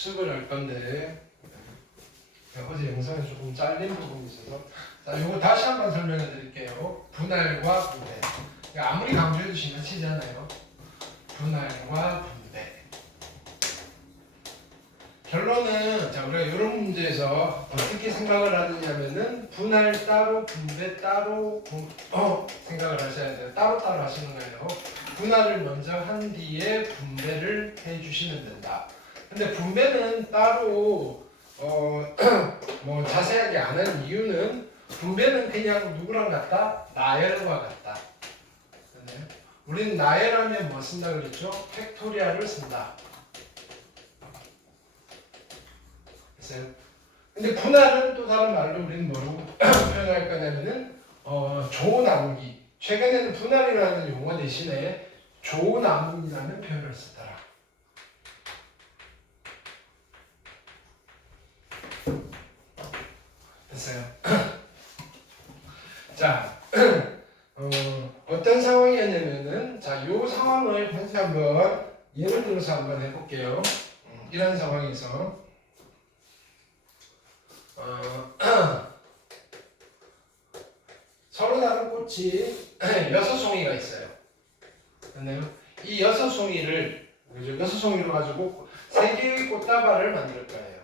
복습을 할 건데 어제 영상에 조금 잘린 부분이 있어서 자, 이거 다시 한번 설명해 드릴게요. 분할과 분배. 그러니까 아무리 강조해도 지나치지 않아요. 분할과 분배. 결론은 자, 우리가 이런 문제에서 어떻게 생각을 하느냐면은 분할 따로 분배 따로 생각을 하셔야 돼요. 따로따로 하시는 거예요. 분할을 먼저 한 뒤에 분배를 해 주시면 된다. 근데 분배는 따로 뭐 자세하게 안 하는 이유는 분배는 그냥 누구랑 같다? 나열과 같다. 네. 우리는 나열하면 뭐 쓴다 그랬죠? 팩토리얼을 쓴다. 됐어요? 근데 분할은 또 다른 말로 우리는 뭐라고 표현할 거냐면은 조 나누기. 최근에는 분할이라는 용어 대신에 조 나누기라는 표현을 쓰더라. 됐어요? 자, 어떤 상황이었냐면은 자, 요 상황을 다시 한번 예를 들어서 한번 해볼게요. 이런 상황에서 서로 다른 꽃이 6송이가 있어요. 됐나요? 이 6송이를 그죠? 6송이로 가지고 3개의 꽃다발을 만들 거예요.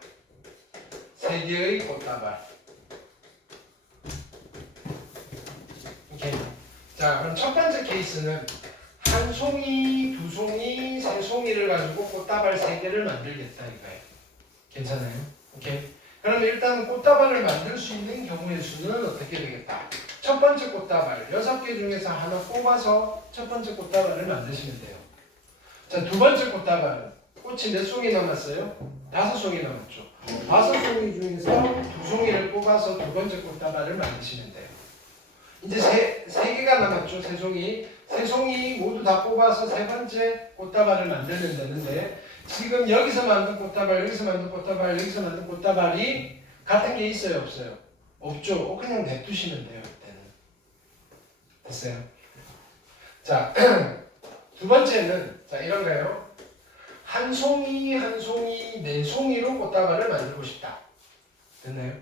3개의 꽃다발. 오케이. 자, 그럼 첫 번째 케이스는 한 송이, 두 송이, 세 송이를 가지고 꽃다발 3개를 만들겠다 이거예요. 괜찮아요? 오케이. 그럼 일단 꽃다발을 만들 수 있는 경우의 수는 어떻게 되겠다? 첫 번째 꽃다발 6개 중에서 하나 뽑아서 첫 번째 꽃다발을 만드시면 돼요. 자, 두 번째 꽃다발은 꽃이 몇 송이 남았어요? 5송이 남았죠. 5송이 중에서 2송이를 뽑아서 두 번째 꽃다발을 만드시면 돼요. 이제 세 개가 남았죠. 3송이. 3송이 모두 다 뽑아서 세 번째 꽃다발을 만들면 되는데 지금 여기서 만든 꽃다발, 여기서 만든 꽃다발, 여기서 만든 꽃다발이 같은 게 있어요? 없어요? 없죠. 그냥 냅두시면 돼요. 이때는. 됐어요? 자, 두 번째는 자 이런 거예요. 한 송이, 한 송이, 4송이로 꽃다발을 만들고 싶다. 됐나요?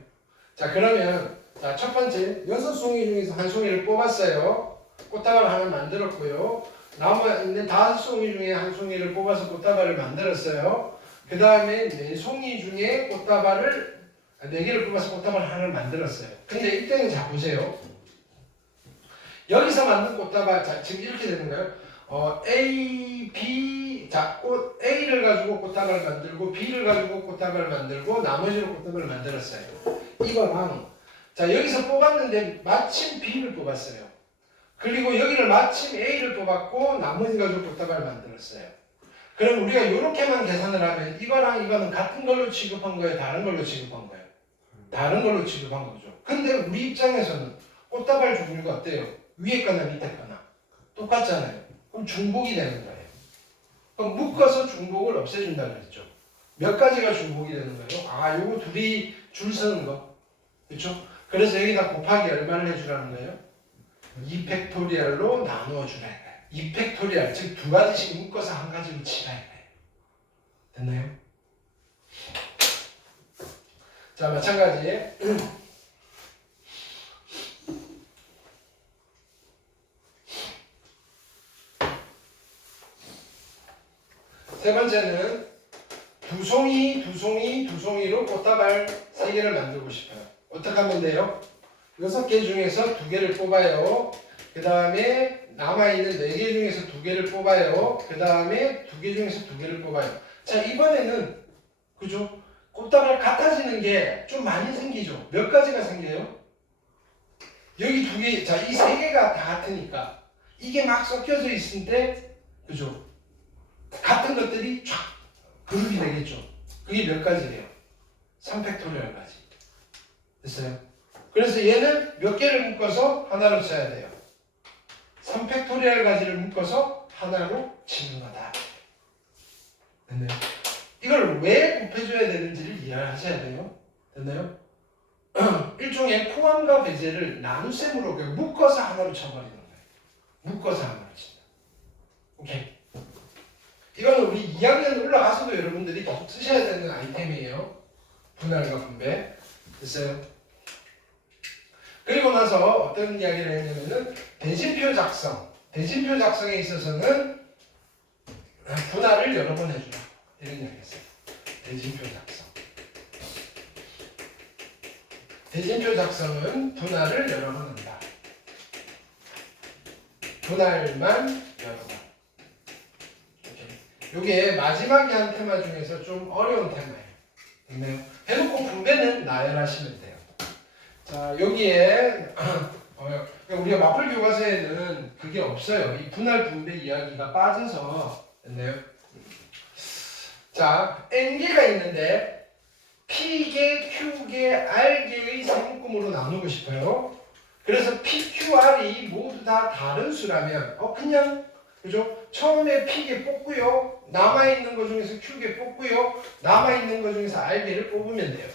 자, 그러면 자, 첫 번째 6송이 중에서 한 송이를 뽑았어요. 꽃다발 하나 만들었고요. 남아있는 5송이 중에 한 송이를 뽑아서 꽃다발을 만들었어요. 그 다음에 4송이 중에 꽃다발을 4개를 뽑아서 꽃다발 하나를 만들었어요. 근데 이때는 자 보세요. 여기서 만든 꽃다발 자, 지금 이렇게 되는 거예요. A, B 자, 꽃 A를 가지고 꽃다발을 만들고 B를 가지고 꽃다발을 만들고 나머지로 꽃다발을 만들었어요. 이거랑 자 여기서 뽑았는데 마침 B를 뽑았어요. 그리고 여기를 마침 A를 뽑았고 나머지 가지고 꽃다발을 만들었어요. 그럼 우리가 이렇게만 계산을 하면 이거랑 이거는 같은 걸로 취급한 거예요? 다른 걸로 취급한 거예요? 다른 걸로 취급한 거죠. 근데 우리 입장에서는 꽃다발 종류가 어때요? 위에 거나 밑에 거나 똑같잖아요. 그럼 중복이 되는 거예요. 그럼 묶어서 중복을 없애준다 그랬죠. 몇 가지가 중복이 되는 거예요? 아, 요거 둘이 줄 서는 거. 그렇죠? 그래서 여기다 곱하기 얼마를 해주라는 거예요? 2팩토리얼로 나누어 주라 이거예요. 2팩토리얼, 즉 두 가지씩 묶어서 한 가지로 치라 이거예요. 됐나요? 자, 마찬가지. 세 번째는 두 송이로 꽃다발 3개를 만들고 싶어요. 어떻게 하면 돼요? 6개 중에서 2개를 뽑아요. 그 다음에 남아있는 4개 중에서 2개를 뽑아요. 그 다음에 2개 중에서 2개를 뽑아요. 자, 이번에는 그죠? 꽃다발 같아지는 게 좀 많이 생기죠? 몇 가지가 생겨요? 여기 2개, 자, 이 3개가 다 같으니까 이게 막 섞여져 있을 때 그죠? 같은 것들이 쫙 그룹이 되겠죠. 그게 몇 가지래요? 3팩토리얼까지. 됐어요? 그래서 얘는 몇 개를 묶어서 하나로 써야 돼요. 3팩토리얼 가지를 묶어서 하나로 치는 거다. 됐나요? 이걸 왜 곱해줘야 되는지를 이해하셔야 돼요. 됐나요? 일종의 포함과 배제를 나눗셈으로 묶어서 하나로 쳐버리는 거예요. 묶어서 하나로 친다. 오케이. 이거는 우리 2학년 올라가서도 여러분들이 계속 쓰셔야 되는 아이템이에요. 분할과 분배. 됐어요? 그리고 나서 어떤 이야기를 했냐면은 대진표 작성. 대진표 작성에 있어서는 분할을 여러 번 해주라. 이런 이야기 했어요. 대진표 작성. 대진표 작성은 분할을 여러 번 한다. 분할만 여러 번. 이게 마지막에 한 테마 중에서 좀 어려운 테마예요. 됐나요? 해놓고 분배는 나열하시면 돼요. 자, 여기에 우리가 마플 교과서에는 그게 없어요. 이 분할 분배 이야기가 빠져서. 됐나요? 자, N개가 있는데 P개, Q개, R개의 세묶음으로 나누고 싶어요. 그래서 P, Q, R이 모두 다 다른 수라면 그냥 그죠? 처음에 P개 뽑고요. 남아있는 것 중에서 Q개 뽑고요. 남아있는 것 중에서 R개를 뽑으면 돼요.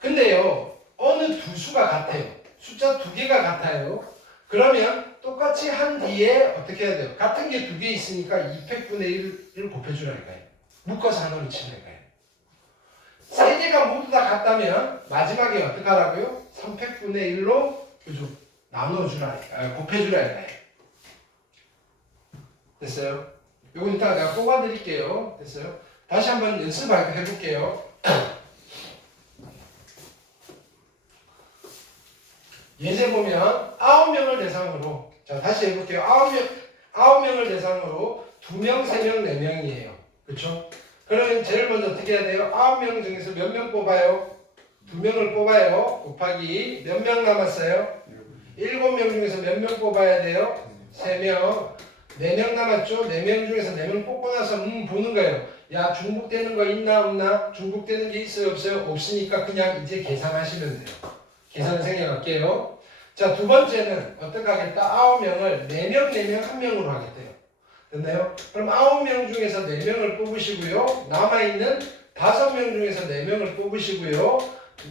근데요. 어느 두 수가 같아요. 숫자 두 개가 같아요. 그러면 똑같이 한 뒤에 어떻게 해야 돼요? 같은 게 두 개 있으니까 200분의 1을 곱해주라니까요. 묶어서 하나로 치라니까요. 세 개가 모두 다 같다면 마지막에 어떻게 하라고요? 300분의 1로 그죠? 나눠주라니까요. 곱해주라니까요. 됐어요? 요건 이따가 내가 뽑아드릴게요. 됐어요? 다시 한번 연습 해볼게요. 예제 보면 9명을 대상으로 자 다시 해볼게요. 9명을 대상으로 2명, 3명, 4명이에요. 그렇죠? 그러면 제일 먼저 어떻게 해야 돼요? 9명 중에서 몇 명 뽑아요? 2명을 뽑아요. 곱하기 몇 명 남았어요? 7명 중에서 몇 명 뽑아야 돼요? 3명. 4명 남았죠? 4명 중에서 4명 뽑고 나서 보는 거예요. 야, 중복되는 거 있나 없나? 중복되는 게 있어요 없어요? 없으니까 그냥 이제 계산하시면 돼요. 계산을 생략할게요. 자, 두 번째는 어떻게 하겠다? 9명을 4명, 4명, 1명으로 하겠대요. 됐나요? 그럼 9명 중에서 4명을 뽑으시고요. 남아있는 5명 중에서 4명을 뽑으시고요.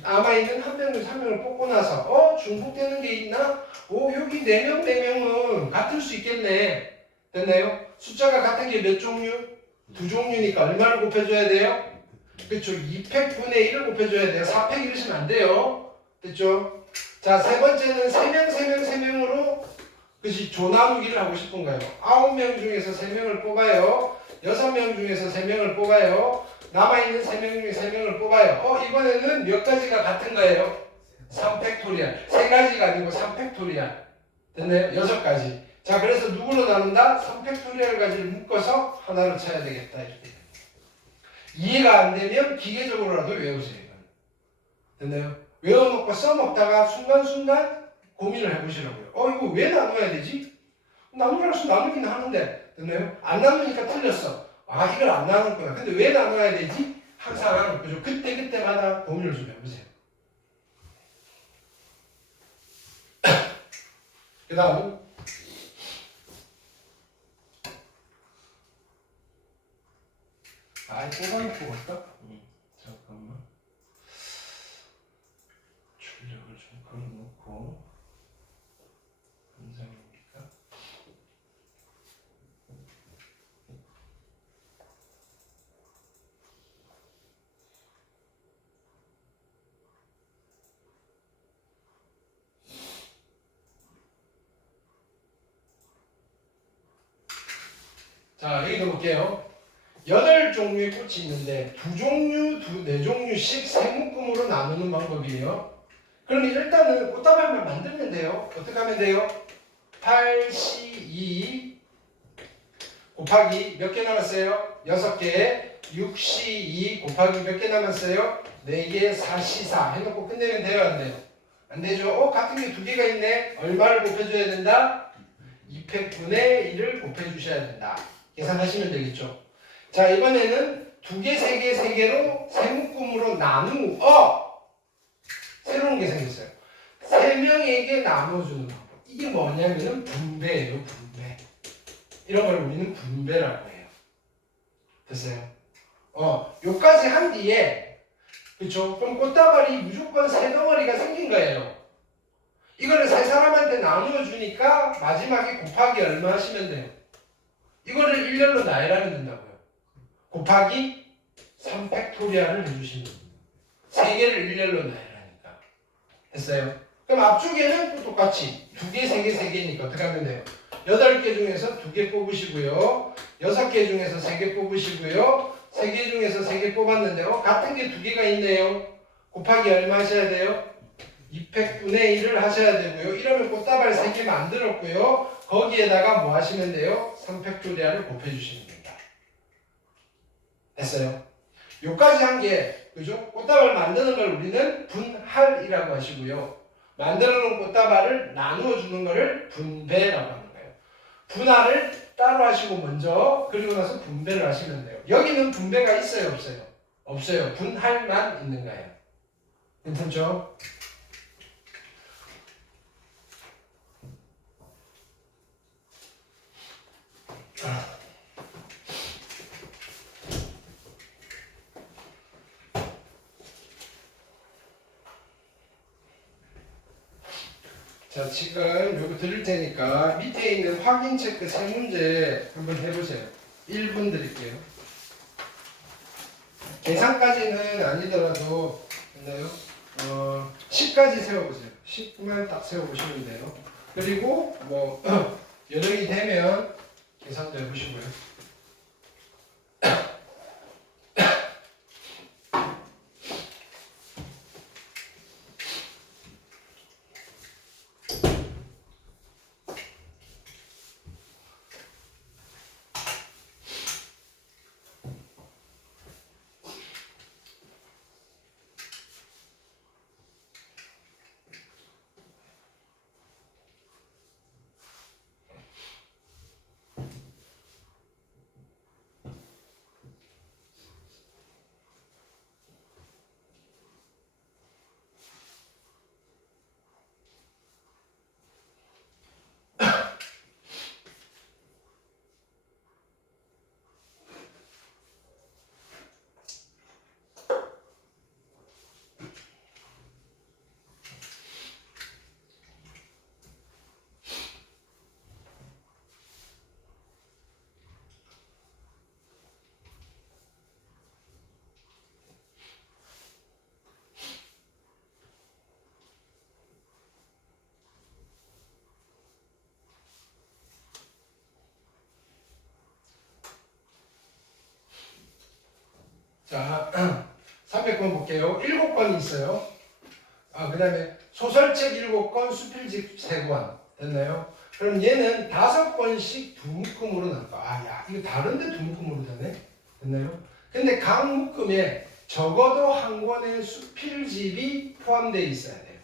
남아있는 1명 중에서 1명을 뽑고 나서 중복되는 게 있나? 여기 4명, 4명은 같을 수 있겠네. 됐나요? 숫자가 같은 게 몇 종류? 2종류니까 얼마를 곱해줘야 돼요? 그렇죠. 200분의 1을 곱해줘야 돼요. 4팩 이러시면 안 돼요. 됐죠? 자, 세 번째는 3명, 3명, 3명으로 그치 조 나누기를 하고 싶은 거예요. 9명 중에서 3명을 뽑아요. 6명 중에서 3명을 뽑아요. 남아있는 3명 중에 3명을 뽑아요. 이번에는 몇 가지가 같은 거예요? 3팩토리얼. 3가지가 아니고 3팩토리얼. 됐나요? 6가지. 자, 그래서 누구로 나눈다? 3팩토리얼 가지를 묶어서 하나로 쳐야 되겠다. 이렇게. 이해가 안 되면 기계적으로라도 외우세요. 됐나요? 외워놓고 써먹다가 순간순간 고민을 해보시라고요. 이거 왜 나눠야 되지? 나누라고 해서 나누긴 하는데, 됐나요? 안 나누니까 틀렸어. 이걸 안 나눴구나. 근데 왜 나눠야 되지? 항상, 그죠? 그때마다 고민을 좀 해보세요. 그 다음, 뽑아놓고 갈까? 잠깐만. 출력을 좀 걸어놓고 현장입니까? 자, 여기도 볼게요. 8종류의 꽃이 있는데 2종류, 4종류씩 세묶음으로 나누는 방법이에요. 그럼 일단은 꽃다발만 만들면 돼요. 어떻게 하면 돼요? 8C2 곱하기 몇 개 남았어요? 6개. 6C2 곱하기 몇 개 남았어요? 4개, 4C4 해놓고 끝내면 돼요? 안 돼요? 안 되죠? 같은 게 2개가 있네. 얼마를 곱해줘야 된다? 200분의 1을 곱해주셔야 된다. 계산하시면 되겠죠? 자, 이번에는 2개, 3개, 3개로 세묶음으로 나누어 새로운 게 생겼어요. 3명에게 나눠주는 방법. 이게 뭐냐면은 분배예요, 분배. 이런 걸 우리는 분배라고 해요. 됐어요? 요까지 한 뒤에, 그쵸? 그럼 꽃다발이 무조건 3덩어리가 생긴 거예요. 이거를 3사람한테 나누어 주니까 마지막에 곱하기 얼마 하시면 돼요? 이거를 일렬로 나열하면 된다고요. 곱하기 3팩토리얼을 해주시면 됩니다. 3개를 일렬로 나열하니까. 됐어요? 그럼 앞쪽에는 또 똑같이 2개, 3개, 3개니까 어떻게 하면 돼요? 8개 중에서 2개 뽑으시고요. 6개 중에서 3개 뽑으시고요. 3개 중에서 3개 뽑았는데요. 같은 게 2개가 있네요. 곱하기 얼마 하셔야 돼요? 200분의 1을 하셔야 되고요. 이러면 꽃다발 3개 만들었고요. 거기에다가 뭐 하시면 돼요? 3팩토리얼을 곱해주시면 됩니다. 됐어요? 요까지 한 게, 그죠? 꽃다발 만드는 걸 우리는 분할이라고 하시고요. 만들어 놓은 꽃다발을 나누어 주는 거를 분배라고 하는 거예요. 분할을 따로 하시고 먼저, 그리고 나서 분배를 하시면 돼요. 여기는 분배가 있어요, 없어요? 없어요. 분할만 있는 거예요. 괜찮죠? 자, 지금 요거 드릴 테니까 밑에 있는 확인 체크 3문제 한번 해보세요. 1분 드릴게요. 계산까지는 아니더라도 됐나요? 10까지 세워보세요. 10만 딱 세워보시면 돼요. 그리고 뭐 여력이 되면 계산도 해보시고요. 자, 300번 볼게요. 7권이 있어요. 그 다음에 소설책 7권, 수필집 3권. 됐나요? 그럼 얘는 5권씩 두 묶음으로 나올 거야. 야, 이거 다른데 두 묶음으로 되네? 됐나요? 근데 각 묶음에 적어도 한 권의 수필집이 포함되어 있어야 돼요.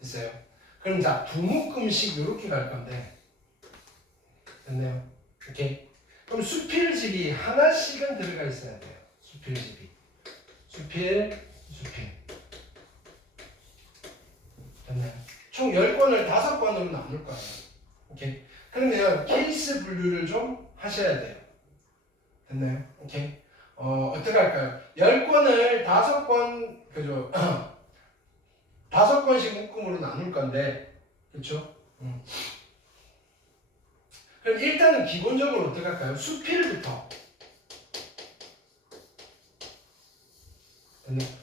됐어요? 그럼 자, 두 묶음씩 이렇게 갈 건데. 됐나요? 오케이? 그럼 수필집이 하나씩은 들어가 있어야 돼요. 수필집이. 수필. 됐나요? 총 10권을 5권으로 나눌 거예요. 오케이? 그러면 케이스 분류를 좀 하셔야 돼요. 됐나요? 오케이? 어떻게 할까요? 10권을 5권, 그죠? 5권씩 묶음으로 나눌 건데, 그쵸? 그럼 일단은 기본적으로 어떻게 할까요? 수필부터.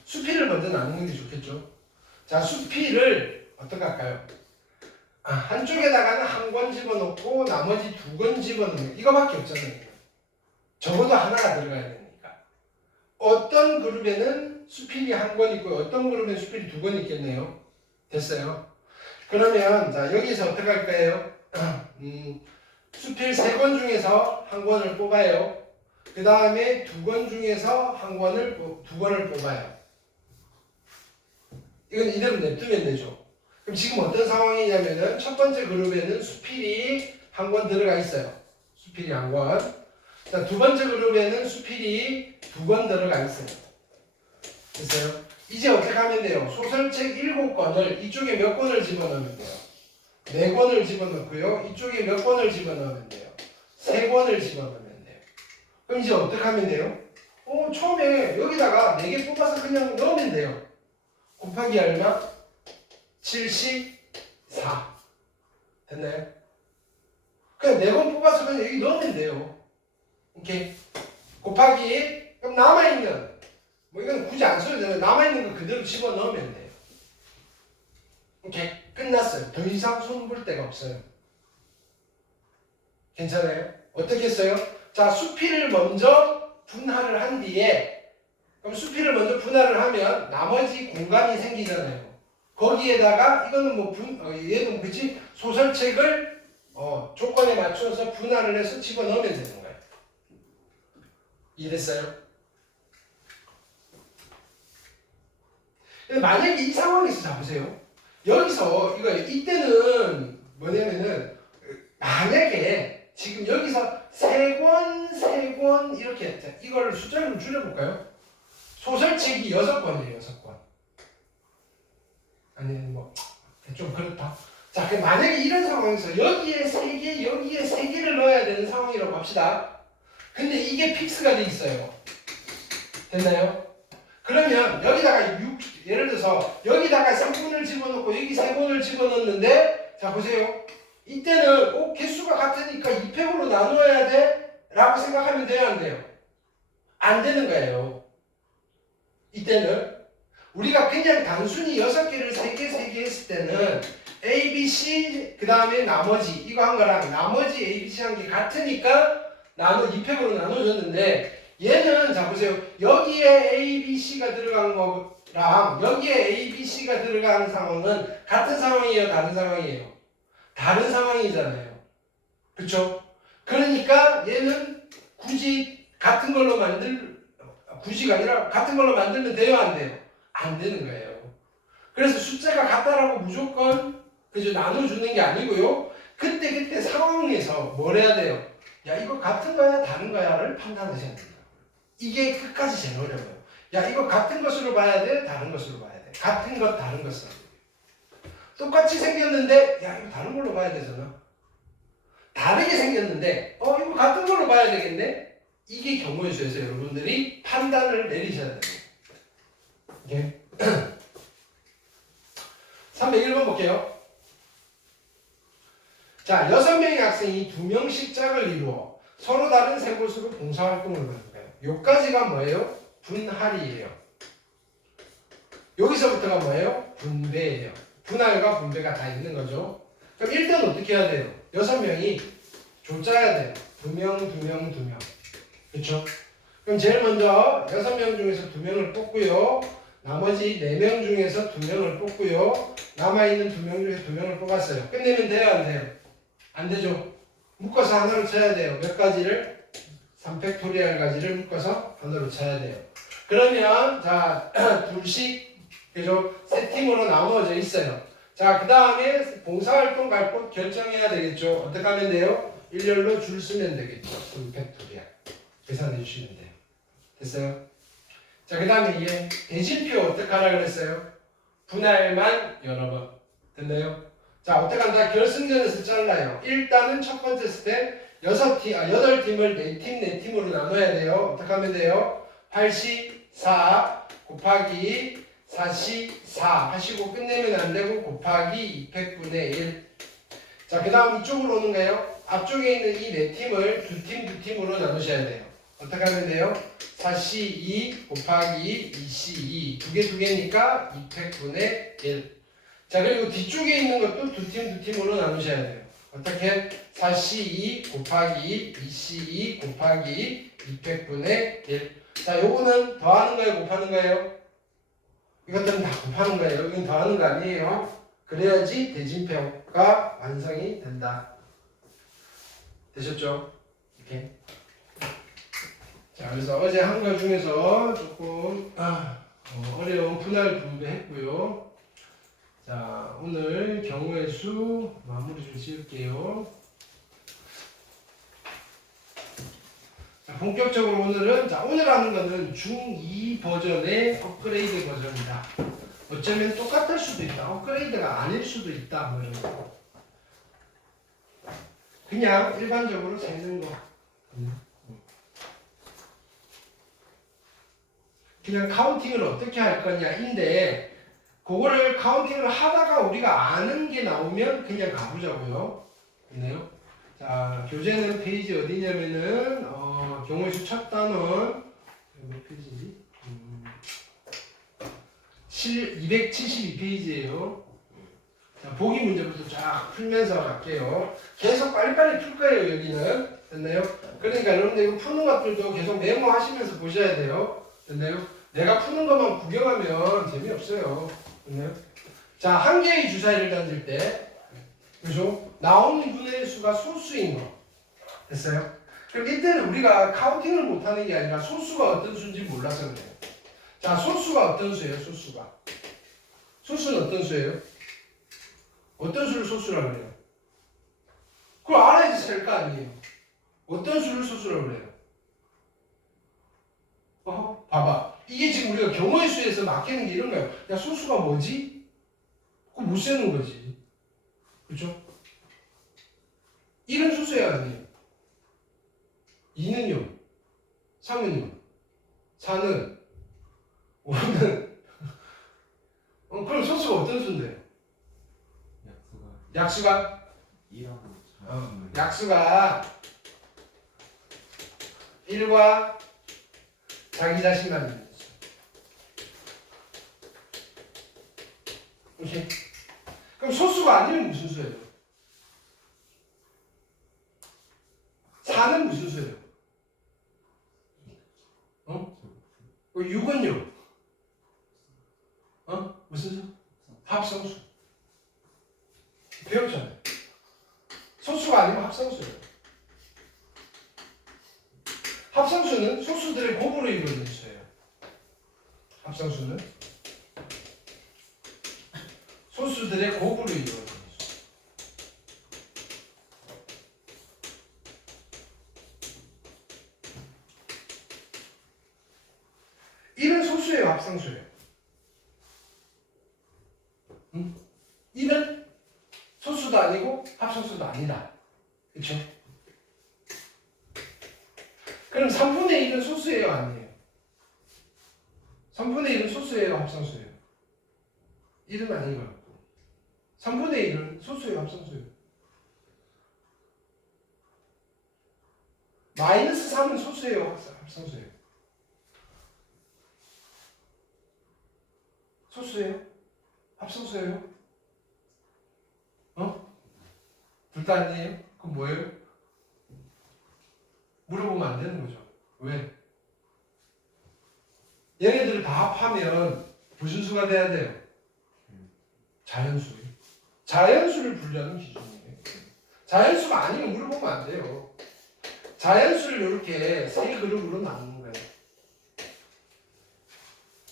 수필을 먼저 나누는 게 좋겠죠? 자, 수필을 어떻게 할까요? 한쪽에다가는 한 권 집어넣고 나머지 2권 집어넣는 이거밖에 없잖아요. 적어도 하나가 들어가야 되니까. 어떤 그룹에는 수필이 한 권 있고 어떤 그룹에는 수필이 2권 있겠네요. 됐어요? 그러면 자 여기서 어떻게 할 거예요? 수필 3권 중에서 한 권을 뽑아요. 그 다음에 2권 중에서 한 권을 2권을 뽑아요. 이건 이대로 냅두면 되죠. 그럼 지금 어떤 상황이냐면은 첫 번째 그룹에는 수필이 한 권 들어가 있어요. 수필이 한 권. 자, 두 번째 그룹에는 수필이 2권 들어가 있어요. 됐어요? 이제 어떻게 하면 돼요? 소설책 7권을 이쪽에 몇 권을 집어넣으면 돼요? 4권을 집어넣고요. 이쪽에 몇 권을 집어넣으면 돼요? 3권을 집어넣으면 돼요. 그럼 이제 어떻게 하면 돼요? 처음에 여기다가 4개 뽑아서 그냥 넣으면 돼요. 곱하기 얼마? 74. 됐나요? 그냥 4번 뽑아서 그냥 여기 넣으면 돼요. 오케이. 곱하기 그럼 남아있는 뭐 이건 굳이 안 써도 되는 남아있는 거 그대로 집어넣으면 돼요. 오케이. 끝났어요. 더 이상 손 볼 데가 없어요. 괜찮아요? 어떻게 했어요? 자, 수피를 먼저 분할을 한 뒤에 그럼 수피를 먼저 분할을 하면 나머지 공간이 생기잖아요. 거기에다가 이거는 뭐 얘는 그치? 소설책을 조건에 맞춰서 분할을 해서 집어넣으면 되는 거예요. 이해됐어요? 근데 만약에 이 상황에서 잡으세요. 여기서 이때는 뭐냐면은 만약에 지금 여기서 세 권 이렇게 했죠. 이걸 숫자로 줄여볼까요? 소설책이 6권이에요. 6권. 아니 뭐 좀 그렇다. 자, 그럼 만약에 이런 상황에서 여기에 3개, 여기에 3개를 넣어야 되는 상황이라고 합시다. 근데 이게 픽스가 돼 있어요. 됐나요? 그러면 여기다가 예를 들어서 여기다가 3권을 집어넣고 여기 3권을 집어넣는데 자 보세요. 이때는 개수가 같으니까 2팩으로 나누어야 돼? 라고 생각하면 돼요? 안 돼요? 안 되는 거예요. 이때는 우리가 그냥 단순히 6개를 3개 했을 때는 A, B, C 그 다음에 나머지 이거 한 거랑 나머지 A, B, C 한 게 같으니까 2팩으로 나눠줬는데 얘는 자 보세요. 여기에 A, B, C가 들어간 거랑 여기에 A, B, C가 들어가는 상황은 같은 상황이에요? 다른 상황이에요? 다른 상황이잖아요. 그쵸? 그러니까 얘는 굳이 같은 걸로 굳이가 아니라 같은 걸로 만들면 돼요? 안 돼요? 안 되는 거예요. 그래서 숫자가 같다라고 무조건 그죠? 나눠주는 게 아니고요. 그때 상황에서 뭘 해야 돼요? 야 이거 같은 거야 다른 거야를 판단하셔야 됩니다. 이게 끝까지 제일 어려워요. 야 이거 같은 것으로 봐야 돼? 다른 것으로 봐야 돼? 같은 것 다른 것으로. 똑같이 생겼는데 야 이거 다른 걸로 봐야 되잖아. 다르게 생겼는데 이거 같은 걸로 봐야 되겠네? 이게 경우의 수에서 여러분들이 판단을 내리셔야 됩니다. 오케이? 301번 볼게요. 자, 6명의 학생이 2명씩 짝을 이루어 서로 다른 세 곳으로 봉사활동을 하는 거예요. 요까지가 뭐예요? 분할이에요. 여기서부터가 뭐예요? 분배예요. 분할과 분배가 다 있는 거죠. 그럼 일단 어떻게 해야 돼요? 6명이 조짜야 돼요. 2명. 그렇죠? 그럼 제일 먼저 6명 중에서 2명을 뽑고요. 나머지 4명 중에서 2명을 뽑고요. 남아있는 2명 중에서 2명을 뽑았어요. 끝내면 돼요? 안 돼요? 안 되죠. 묶어서 하나로 쳐야 돼요. 몇 가지를? 3팩토리얼 가지를 묶어서 하나로 쳐야 돼요. 그러면 자 둘씩 그죠? 세 팀으로 나누어져 있어요. 자, 그 다음에 봉사활동 갈 곳 결정해야 되겠죠. 어떻게 하면 돼요? 일렬로 줄 쓰면 되겠죠. 3팩토리얼 계산해 주시면 돼요. 됐어요? 자, 그 다음에 이게 대진표 어떻게 하라 그랬어요? 분할만 여러 번. 됐나요? 자, 어떻게 한다? 결승전에서 잘라요. 일단은 첫 번째 스텝 8팀을 4팀으로 나눠야 돼요. 어떻게 하면 돼요? 84 곱하기 44 하시고 끝내면 안 되고 곱하기 200분의 1. 자, 그 다음 이쪽으로 오는 거예요. 앞쪽에 있는 이 4팀을 2팀으로 나누셔야 돼요. 어떻게 하면 돼요? 4C2 곱하기 2C2 두 개니까 200분의 1. 자, 그리고 뒤쪽에 있는 것도 2팀으로 나누셔야 돼요. 어떻게? 4C2 곱하기 2C2 곱하기 200분의 1. 자, 요거는 더하는 거예요? 곱하는 거예요? 이것들은 다 곱하는 거예요. 여기는 더하는 거 아니에요. 그래야지 대진표가 완성이 된다. 되셨죠? 이렇게. 자, 그래서 어제 한 거 중에서 조금 어려운 분할 분배했고요. 자, 오늘 경우의 수 마무리를 지을게요. 자, 본격적으로 오늘은 오늘 하는 거는 중2 버전의 업그레이드 버전이다. 어쩌면 똑같을 수도 있다. 업그레이드가 아닐 수도 있다. 뭐 이런 거. 그냥 일반적으로 세는 거. 그냥 카운팅을 어떻게 할 거냐인데 그거를 카운팅을 하다가 우리가 아는 게 나오면 그냥 가보자고요. 있나요? 자, 교재는 페이지 어디냐면은 경우의 수 첫 단원 몇 페이지지? 272페이지예요. 자, 보기 문제부터 쫙 풀면서 갈게요. 계속 빨리빨리 풀 거예요, 여기는. 됐나요? 그러니까 여러분들 이거 푸는 것들도 계속 메모하시면서 보셔야 돼요. 됐나요? 내가 푸는 것만 구경하면 재미없어요. 됐나요? 자, 한 개의 주사위를 던질 때, 그죠? 나오는 분의 수가 소수인 거. 됐어요? 그럼 이때는 우리가 카운팅을 못하는 게 아니라 소수가 어떤 수인지 몰라서 그래요. 자, 소수가 어떤 수예요, 소수가? 소수는 어떤 수예요? 어떤 수를 소수라고 그래요? 그걸 알아야지 셀 거 아니에요. 어떤 수를 소수라고 그래요? 봐봐. 이게 지금 우리가 경우의 수에서 맡기는 게 이런 거예요. 야, 소수가 뭐지? 그거 못 세는 거지. 그렇죠? 1은 소수야 아니에요? 2는요? 3은요? 4는? 5는? 그럼 소수가 어떤 수인데? 약수가? 약수가 1과 자기 자신만 있는 수. 오케이? 그럼 소수가 아니면 무슨 수예요? 4는 무슨 수예요? 6은요? 무슨 수? 합성수. 배웠잖아요. 소수가 아니면 합성수예요. 합성수는 소수들의 곱으로 이루어진 수예요. 합성수는 소수들의 곱으로 이루어진 수. 이는 소수예요, 합성수예요? 1은 소수도 아니고 합성수도 아니다. 그렇죠? 그럼 3분의 1은 소수예요, 아니에요? 3분의 1은 소수예요, 합성수예요? 1은 아닌 것 같고 3분의 1은 소수예요, 합성수예요? 마이너스 3은 소수예요, 합성수예요? 소수예요? 합성수예요? 둘 다 아니에요? 그럼 뭐예요? 물어보면 안 되는 거죠. 왜? 얘네들을 다 합하면 무슨 수가 돼야 돼요? 자연수. 자연수를 분류하는 기준이에요. 자연수가 아니면 물어보면 안 돼요. 자연수를 이렇게 세 그룹으로 나누는 거예요.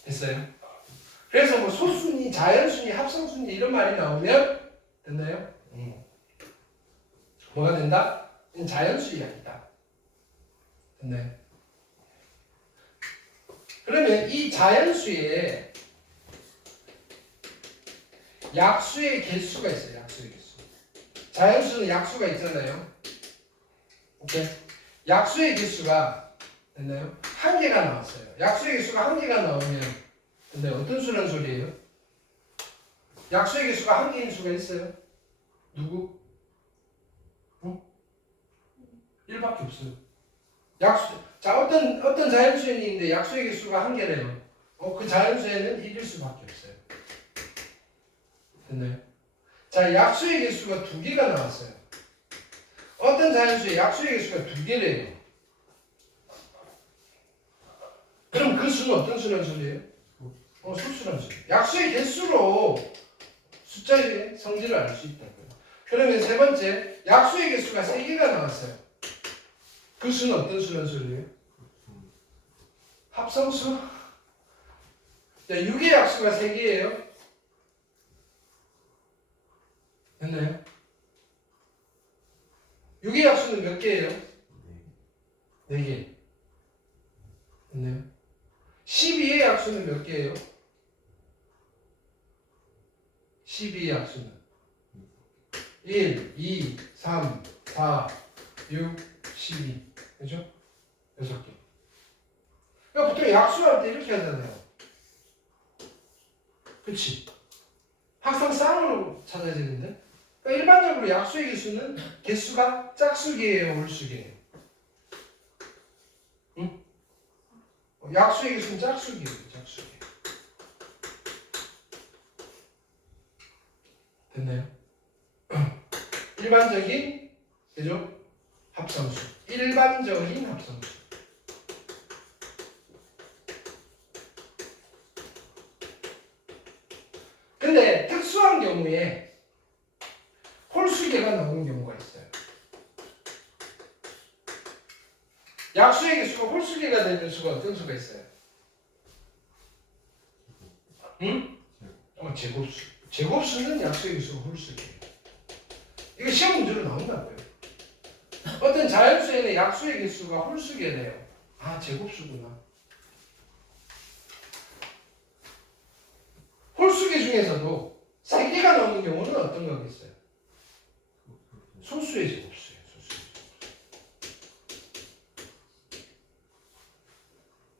됐어요? 그래서 뭐 소수니, 자연수니, 합성수니 이런 말이 나오면 됐나요? 뭐가 된다? 자연수 이야기다. 됐나요? 그러면 이 자연수에 약수의 개수가 있어요. 약수의 개수. 자연수는 약수가 있잖아요. 오케이? 약수의 개수가 됐나요? 한 개가 나왔어요. 약수의 개수가 한 개가 나오면 근데 어떤 수라는 소리예요? 약수의 개수가 한 개인 수가 있어요? 누구? 1밖에 없어요. 약수. 자, 어떤 자연수에 있는데 약수의 개수가 한 개래요. 그 자연수에는 1일 수밖에 없어요. 됐나요? 자, 약수의 개수가 2개가 나왔어요. 어떤 자연수에 약수의 개수가 2개래요. 그럼 그 수는 어떤 수라는 소리예요? 소수라는 소리예요. 약수의 개수로 숫자의 성질을 알 수 있다고요. 그러면 세 번째, 약수의 개수가 3개가 나왔어요. 그 수는 어떤 수라는 소리예요? 합성수? 자, 6의 약수가 3개예요. 됐나요? 6의 약수는 몇 개예요? 4개. 됐나요? 12의 약수는 몇 개예요? 12의 약수는 1, 2, 3, 4, 6, 12. 그죠? 6개. 그러니까 보통 약수할 때 이렇게 하잖아요. 그치? 항상 쌍으로 찾아야 되는데? 그러니까 일반적으로 약수의 개수는 개수가 짝수기예요, 홀수기예요? 응? 약수의 개수는 짝수기예요, 짝수기. 됐나요? 일반적인, 그죠? 합성수. 일반적인 합성수. 근데 특수한 경우에 홀수계가 나오는 경우가 있어요. 약수의 개수가 홀수계가 되는 수가 어떤 수가 있어요? 응? 제곱수. 제곱수는 약수의 개수가 홀수계예요. 이거 시험 문제로 나온다고요. 어떤 자연수에는 약수의 개수가 홀수계래요. 아, 제곱수구나. 홀수계 중에서도 3개가 나오는 경우는 어떤 거겠어요? 소수의 제곱수예요. 소수의 제곱수.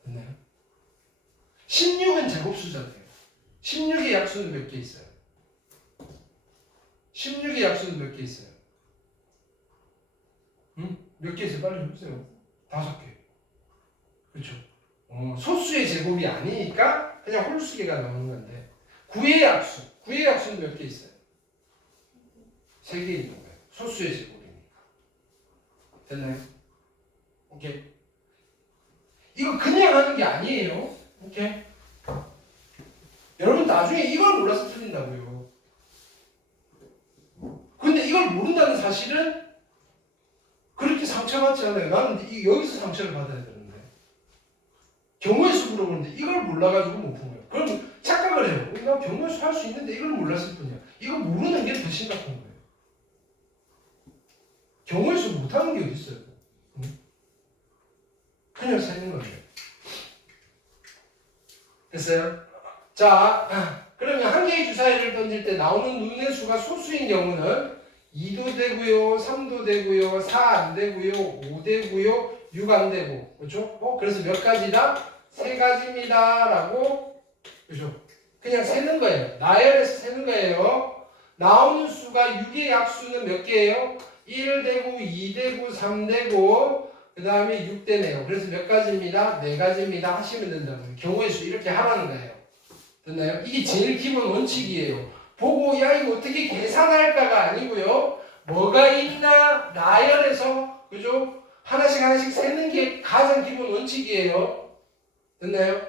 됐나요? 16은 제곱수잖아요. 16의 약수는 몇 개 있어요? 16의 약수는 몇 개 있어요? 응? 몇 개 있어요? 빨리 해보세요. 5개. 그렇죠? 소수의 제곱이 아니니까 그냥 홀수계가 나오는 건데 9의 약수. 9의 약수는 몇 개 있어요? 3개 있는 거예요. 소수의 제곱이니까. 됐나요? 오케이. 이거 그냥 하는 게 아니에요. 오케이. 여러분 나중에 이걸 몰라서 틀린다고요. 근데 이걸 모른다는 사실은 그렇게 상처받지 않아요. 나는 여기서 상처를 받아야 되는데. 경우의 수 물어보는데 이걸 몰라가지고 못 푼 거예요. 그럼 착각을 해요. 나 경우의 수 할 수 있는데 이걸 몰랐을 뿐이야. 이거 모르는 게 더 심각한 거예요. 경우의 수 못하는 게 어디 있어요? 그냥 세는 거예요. 됐어요? 자, 그러면 한 개의 주사위를 던질 때 나오는 눈의 수가 소수인 경우는 2도 되고요, 3도 되고요, 4 안 되고요, 5 되고요, 6 안 되고, 그렇죠? 그래서 몇 가지다? 3가지입니다. 라고, 그렇죠? 그냥 세는 거예요. 나열해서 세는 거예요. 나오는 수가 6의 약수는 몇 개예요? 1 되고, 2 되고, 3 되고, 그 다음에 6 되네요. 그래서 몇 가지입니다? 4가지입니다. 하시면 된다고요. 경우의 수 이렇게 하라는 거예요. 됐나요? 이게 제일 기본 원칙이에요. 보고 야 이거 어떻게 계산할까가 아니고요. 뭐가 있나 나열해서 그죠? 하나씩 세는 게 가장 기본 원칙이에요. 됐나요?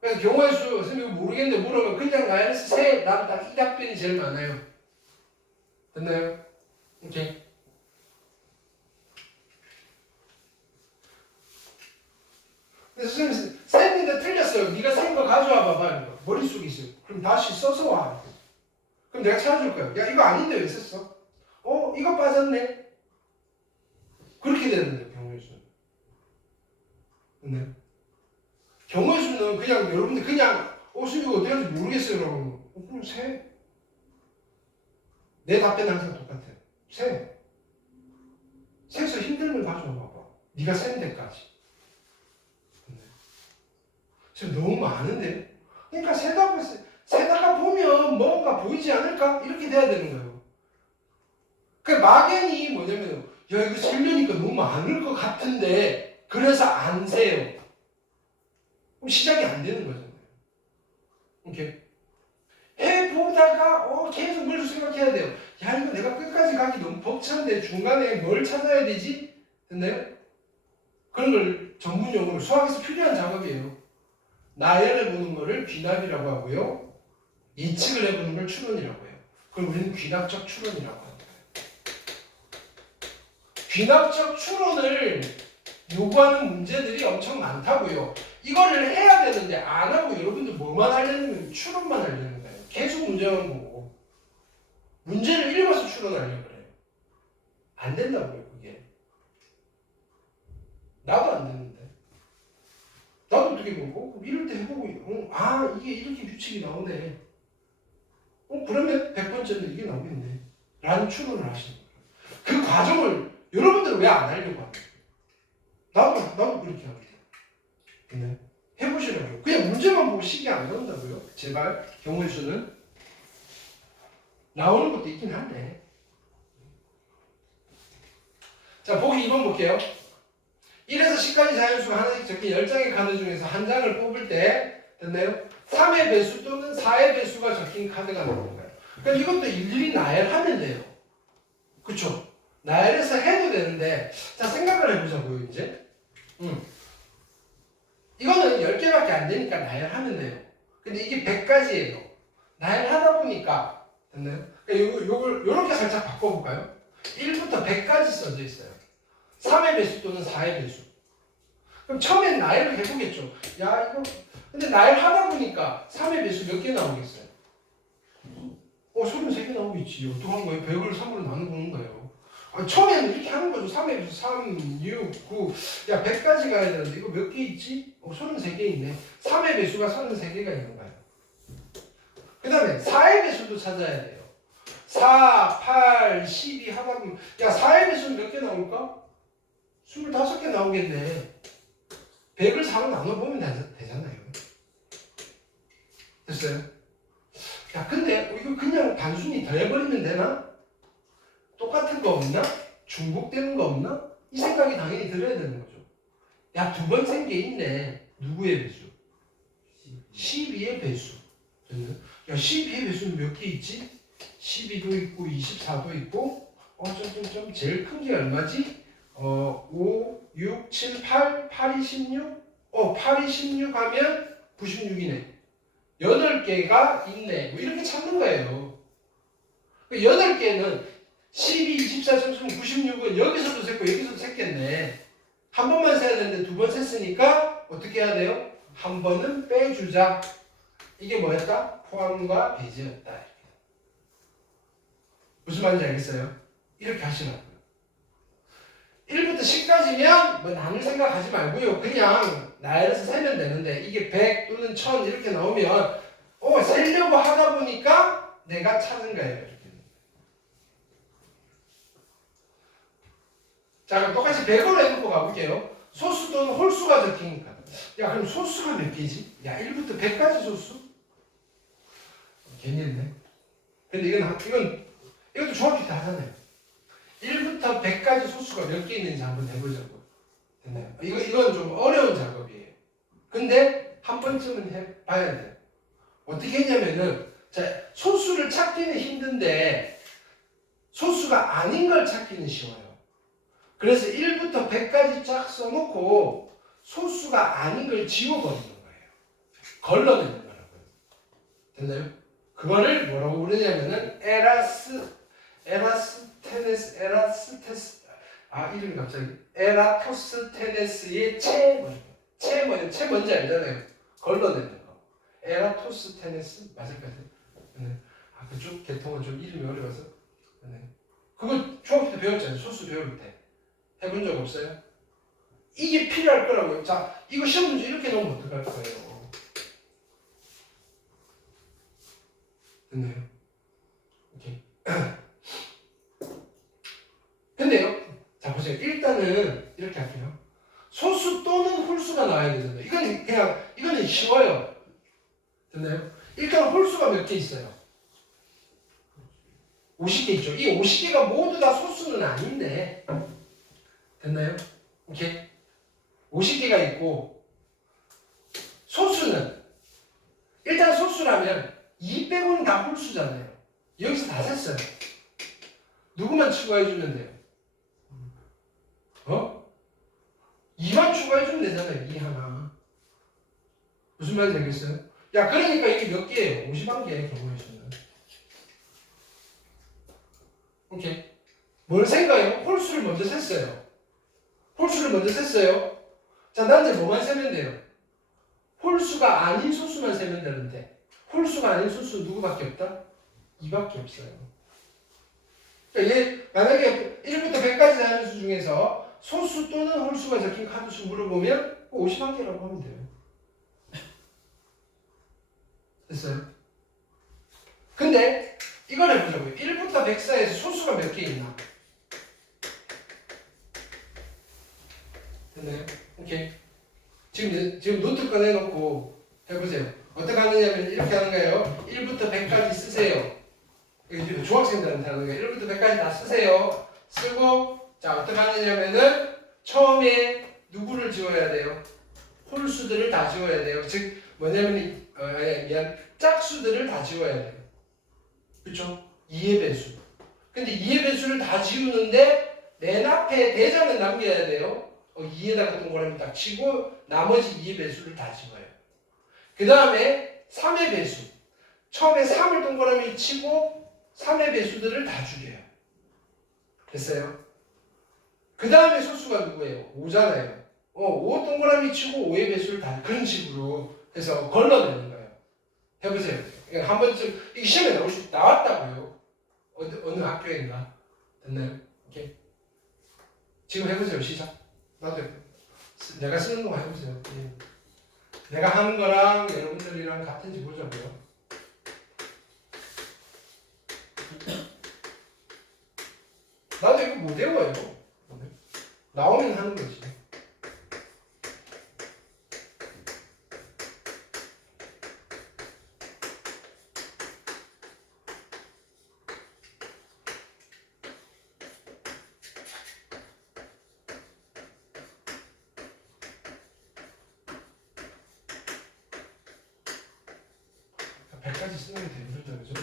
그래서 경우의 수 선생님 이거 모르겠는데 물어보면 그냥 나열해서 세. 나는 딱 이 답변이 제일 많아요. 됐나요? 오케이. 그래서 선생님 셌는데 틀렸어요. 네가 센 거 가져와 봐봐. 머릿속에 있어요. 그럼 다시 써서 와. 그럼 내가 찾아줄 거야. 야 이거 아닌데 왜 썼어? 이거 빠졌네. 그렇게 되는데 경우의 수는. 네. 경우의 수는 그냥 여러분들 그냥 수익이 어디 간지 모르겠어요. 그러면 그럼 세. 내 답변은 항상 똑같아요. 세. 세서 힘들면 가져와 봐봐. 네가 센 데까지. 네. 지금 너무 많은데. 그러니까 세다가 보면 뭔가 보이지 않을까? 이렇게 돼야 되는 거예요. 그 막연히 뭐냐면 야 이거 세려니까 너무 많을 것 같은데 그래서 안 세요. 그럼 시작이 안 되는 거잖아요. 오케이. 해보다가 계속 뭘 생각해야 돼요. 야 이거 내가 끝까지 가기 너무 벅찬데 중간에 뭘 찾아야 되지? 됐나요? 그런 걸 전문용어로 수학에서 필요한 작업이에요. 나열해보는 거를 귀납이라고 하고요. 예측을 해보는 걸 추론이라고 해요. 그걸 우리는 귀납적 추론이라고 합니다. 귀납적 추론을 요구하는 문제들이 엄청 많다고요. 이거를 해야 되는데 안 하고 여러분들 뭐만 하려는 거예요? 추론만 하려는 거예요. 계속 문제만 보고 문제를 읽어서 추론하려고 그래요. 안 된다고요 그게. 나도 안 되는데. 나도 어떻게 보고 이럴 때 해보고 이게 이렇게 규칙이 나오네. 그러면 100번째는 이게 나오겠네. 라는 추론을 하시는 거예요. 그 과정을 여러분들은 왜 안 하려고 합니까? 나도 그렇게 합니다. 네. 해보시라고요. 그냥 문제만 보고 식이 안 나온다고요. 제발 경우의 수는 나오는 것도 있긴 한데 자, 보기 2번 볼게요. 1에서 10까지 자연수가 하나씩 적힌 10장의 카드 중에서 한 장을 뽑을 때 됐나요? 3의 배수 또는 4의 배수가 적힌 카드가 나오는 거예요. 그러니까 이것도 일일이 나열하면 돼요. 그쵸? 나열해서 해도 되는데 자, 생각을 해보자고요. 이제 이거는 10개밖에 안 되니까 나열하면 돼요. 근데 이게 100가지예요. 나열하다 보니까 됐나요? 그러니까 요걸 요렇게 살짝 바꿔볼까요? 1부터 100까지 써져 있어요. 3의 배수 또는 4의 배수. 그럼 처음엔 나열을 해보겠죠. 야, 이거 근데 나열하다 보니까 3의 배수 몇 개 나오겠어요? 33개 나오겠지. 어떡한 거예요? 100을 3으로 나눠보는 거예요. 처음에는 이렇게 하는 거죠. 3의 배수 3, 6, 9. 야, 100까지 가야 되는데 이거 몇 개 있지? 33개 있네. 3의 배수가 33개가 있는 거예요. 그 다음에 4의 배수도 찾아야 돼요. 4, 8, 12 하다 보면 야, 4의 배수는 몇 개 나올까? 25개 나오겠네. 100을 4로 나눠보면 되잖아요. 됐어요? 야, 근데 이거 그냥 단순히 더해버리면 되나? 똑같은 거 없나? 중복되는 거 없나? 이 생각이 당연히 들어야 되는 거죠. 야, 두 번 센 게 있네. 누구의 배수? 12의 배수. 야, 12의 배수는 몇 개 있지? 12도 있고 24도 있고 제일 큰 게 얼마지? 5, 6, 7, 8, 8이 16? 8이 16 하면 96이네. 8개가 있네. 뭐 이렇게 찾는 거예요. 8개는 12, 24, 33, 96은 여기서도 셌고 여기서도 셌겠네. 한 번만 세야 되는데 두 번 셌으니까 어떻게 해야 돼요? 한 번은 빼주자. 이게 뭐였다? 포함과 배제였다. 무슨 말인지 알겠어요? 이렇게 하시라고요. 1부터 10까지면 뭐 나눌 생각하지 말고요. 그냥 나열해서 세면 되는데 이게 100 또는 1000 이렇게 나오면 세려고 하다 보니까 내가 찾은 거예요. 이렇게. 자, 그럼 똑같이 100으로 해놓고 가볼게요. 소수 또는 홀수가 적히니까. 야, 그럼 소수가 몇 개지? 야, 1부터 100까지 소수? 괜히 했네. 근데 이것도 중학교 때 하잖아요. 1부터 100까지 소수가 몇 개 있는지 한번 해보자고. 됐나요? 이건 좀 어려운 작업이에요. 근데 한 번쯤은 해봐야 돼요. 어떻게 했냐면은, 자, 소수를 찾기는 힘든데, 소수가 아닌 걸 찾기는 쉬워요. 그래서 1부터 100까지 쫙 써놓고, 소수가 아닌 걸 지워버리는 거예요. 걸러내는 거라고요. 됐나요? 그거를 뭐라고 부르냐면은, 이름이 갑자기 에라토스테네스의 채 뭔지 알잖아요. 걸러내는 거. 에라토스테네스 맞을 것 같아요. 네. 그쪽 계통은 좀 이름이 어려워서. 네. 그거 중학교 때 배웠잖아요. 소수 배울 때. 해본 적 없어요? 이게 필요할 거라고요. 자, 이거 시험 문제 이렇게 넣으면 어떡할 거예요? 됐나요? 오케이. 근데요, 자 보세요. 일단은 이렇게 할게요. 소수 또는 홀수가 나와야 되잖아요. 이거는 쉬워요. 됐나요? 일단 홀수가 몇 개 있어요? 50개 있죠. 이 50개가 모두 다 소수는 아닌데, 됐나요? 오케이. 50개가 있고, 소수는 일단 소수라면 2 빼고는 다 홀수잖아요. 여기서 다 셌어요. 누구만 추가해주면 돼요? 2만 추가해주면 되잖아요. 2 하나. 무슨 말인지 알겠어요? 야, 그러니까 이게 몇 개예요? 50만 개의 경우의 수는. 오케이. 뭘 센가요? 홀수를 먼저 셌어요. 자, 난 이제 뭐만 세면 돼요? 홀수가 아닌 소수만 세면 되는데, 홀수가 아닌 소수 누구밖에 없다? 2밖에 없어요. 그러니까 얘 만약에 1부터 100까지 되는 수 중에서 소수 또는 홀수가 적힌 카드수 물어보면 50만 개라고 하면 돼요. 됐어요? 근데 이걸 해보자고요. 1부터 100 사이에서 소수가 몇 개 있나? 됐나요? 오케이. 지금 노트 꺼내놓고 해보세요. 어떻게 하느냐면 이렇게 하는 거예요. 1부터 100까지 쓰세요. 중학생들한테 하는 거예요. 1부터 100까지 다 쓰세요. 쓰고, 자, 자, 어떻게 하느냐면은 처음에 누구를 지워야 돼요? 홀수들을 다 지워야 돼요. 즉 뭐냐면 짝수들을 다 지워야 돼요. 그렇죠? 2의 배수. 근데 2의 배수를 다 지우는데 맨 앞에 대장은 남겨야 돼요. 2에다가 동그라미 딱 치고 나머지 2의 배수를 다 지워요. 그 다음에 3의 배수. 처음에 3을 동그라미 치고 3의 배수들을 다 죽여요. 됐어요? 그 다음에 소수가 누구예요? 5잖아요. 5 동그라미 치고 5의 배수를 다 그런 식으로 해서 걸러내는 거예요. 해보세요. 그러니까 한 번쯤 이 시험에 나왔다고요. 어느 학교인가? 됐나요? 오케이. 지금 해보세요. 시작. 나도 내가 쓰는 동안 해보세요. 예. 내가 하는 거랑 여러분들이랑 같은지 보자고요. 나도 이거 못 외워요. 나오면 하는 거지. 까지 쓰는 게 되게 힘들죠, 그죠?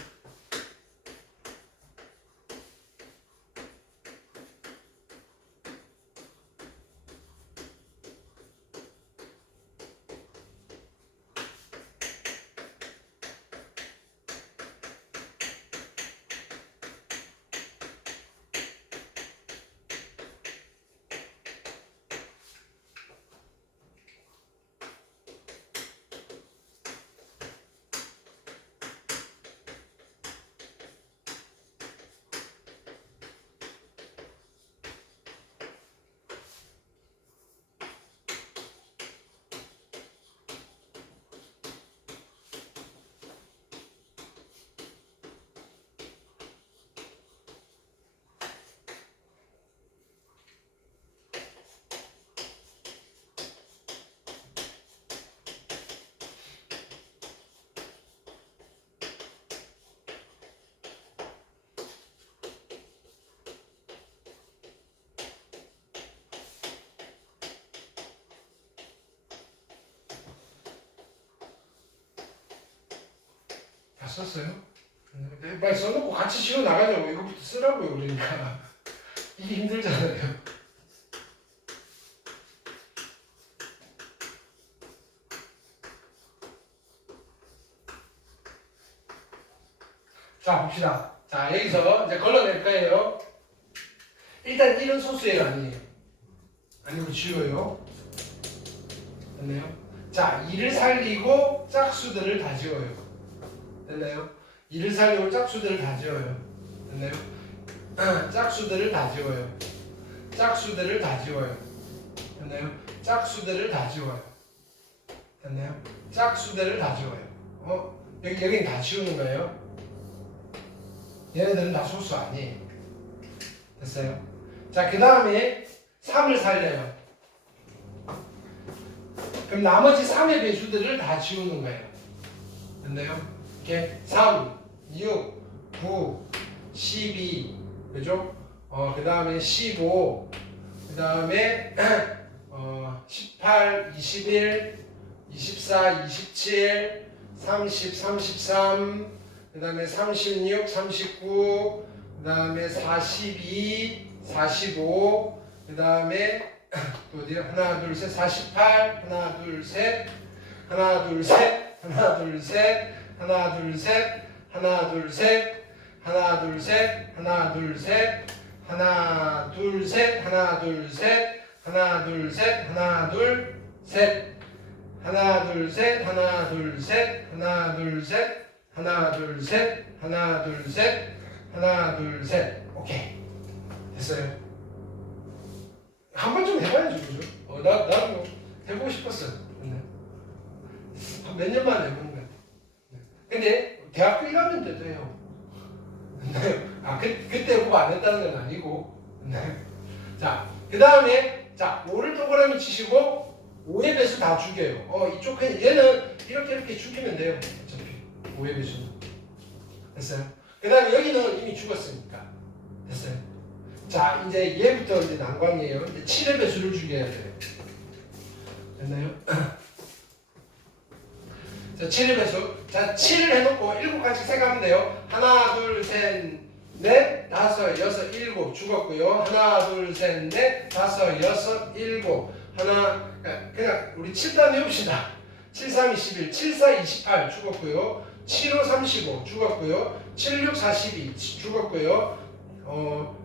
다 썼어요? 빨리 써놓고 같이 지워 나가자고. 이거부터 쓰라고요. 그러니까 이게 힘들잖아요. 자, 봅시다. 자, 여기서 이제 걸러낼 거예요. 일단 1은 소수예요, 아니에요? 아니고 지워요. 됐나요? 자, 2를 살리고 짝수들을 다 지워요. 됐나요? 2를 살리고 짝수들을 다 지워요. 됐나요? 짝수들을 다 지워요. 짝수들을 다 지워요. 됐나요? 짝수들을 다 지워요. 됐나요? 짝수들을 다 지워요. 여긴 다 지우는 거예요. 얘네들은 다 소수 아니에요. 됐어요? 자, 그 다음에 3을 살려요. 그럼 나머지 3의 배수들을 다 지우는 거예요. 됐나요? 이렇게 3, 6, 9, 12, 그죠? 그 다음에 15, 그 다음에 18, 21, 24, 27, 30, 33, 그 다음에 36, 39, 그 다음에 42, 45, 그 다음에 또 어디야? 하나, 둘, 셋, 48, 하나, 둘, 셋, 하나, 둘, 셋, 하나, 둘, 셋, 하나, 둘, 셋, 하나, 둘, 셋, 하나, 둘, 셋, 하나, 둘, 셋, 하나, 둘, 셋, 하나, 둘, 셋, 하나, 둘, 셋, 하나, 둘, 셋, 하나, 둘, 셋, 하나, 둘, 셋, 하나, 둘, 셋, 하나, 둘, 셋, 하나, 둘, 셋, 하나, 둘, 셋. 오케이. 됐어요. 한 번 좀 해봐야죠, 그죠? 나도 해보고 싶었어. 몇 년 만에 해보는 거야. 근데 대학교 1학년 때도 해요. 그때 보고 안 했다는 건 아니고. 자, 그 다음에 자 5를 동그라미 치시고 5의 배수 다 죽여요. 이쪽 얘는 이렇게 죽이면 돼요. 어차피 5의 배수는 됐어요. 그 다음에 여기는 이미 죽었으니까 됐어요. 자, 이제 얘부터 이제 난관이에요. 이제 7의 배수를 죽여야 돼요. 됐나요? 자, 7의 배수. 자, 7을 해놓고 7까지 생각하면 돼요. 하나, 둘, 셋, 넷, 다섯, 여섯, 일곱 죽었고요. 하나, 둘, 셋, 넷, 다섯, 여섯, 일곱. 하나, 그냥 우리 7단 외웁시다. 7, 3, 21, 7, 4, 28 죽었고요. 7, 5, 35 죽었고요. 7, 6, 42 죽었고요.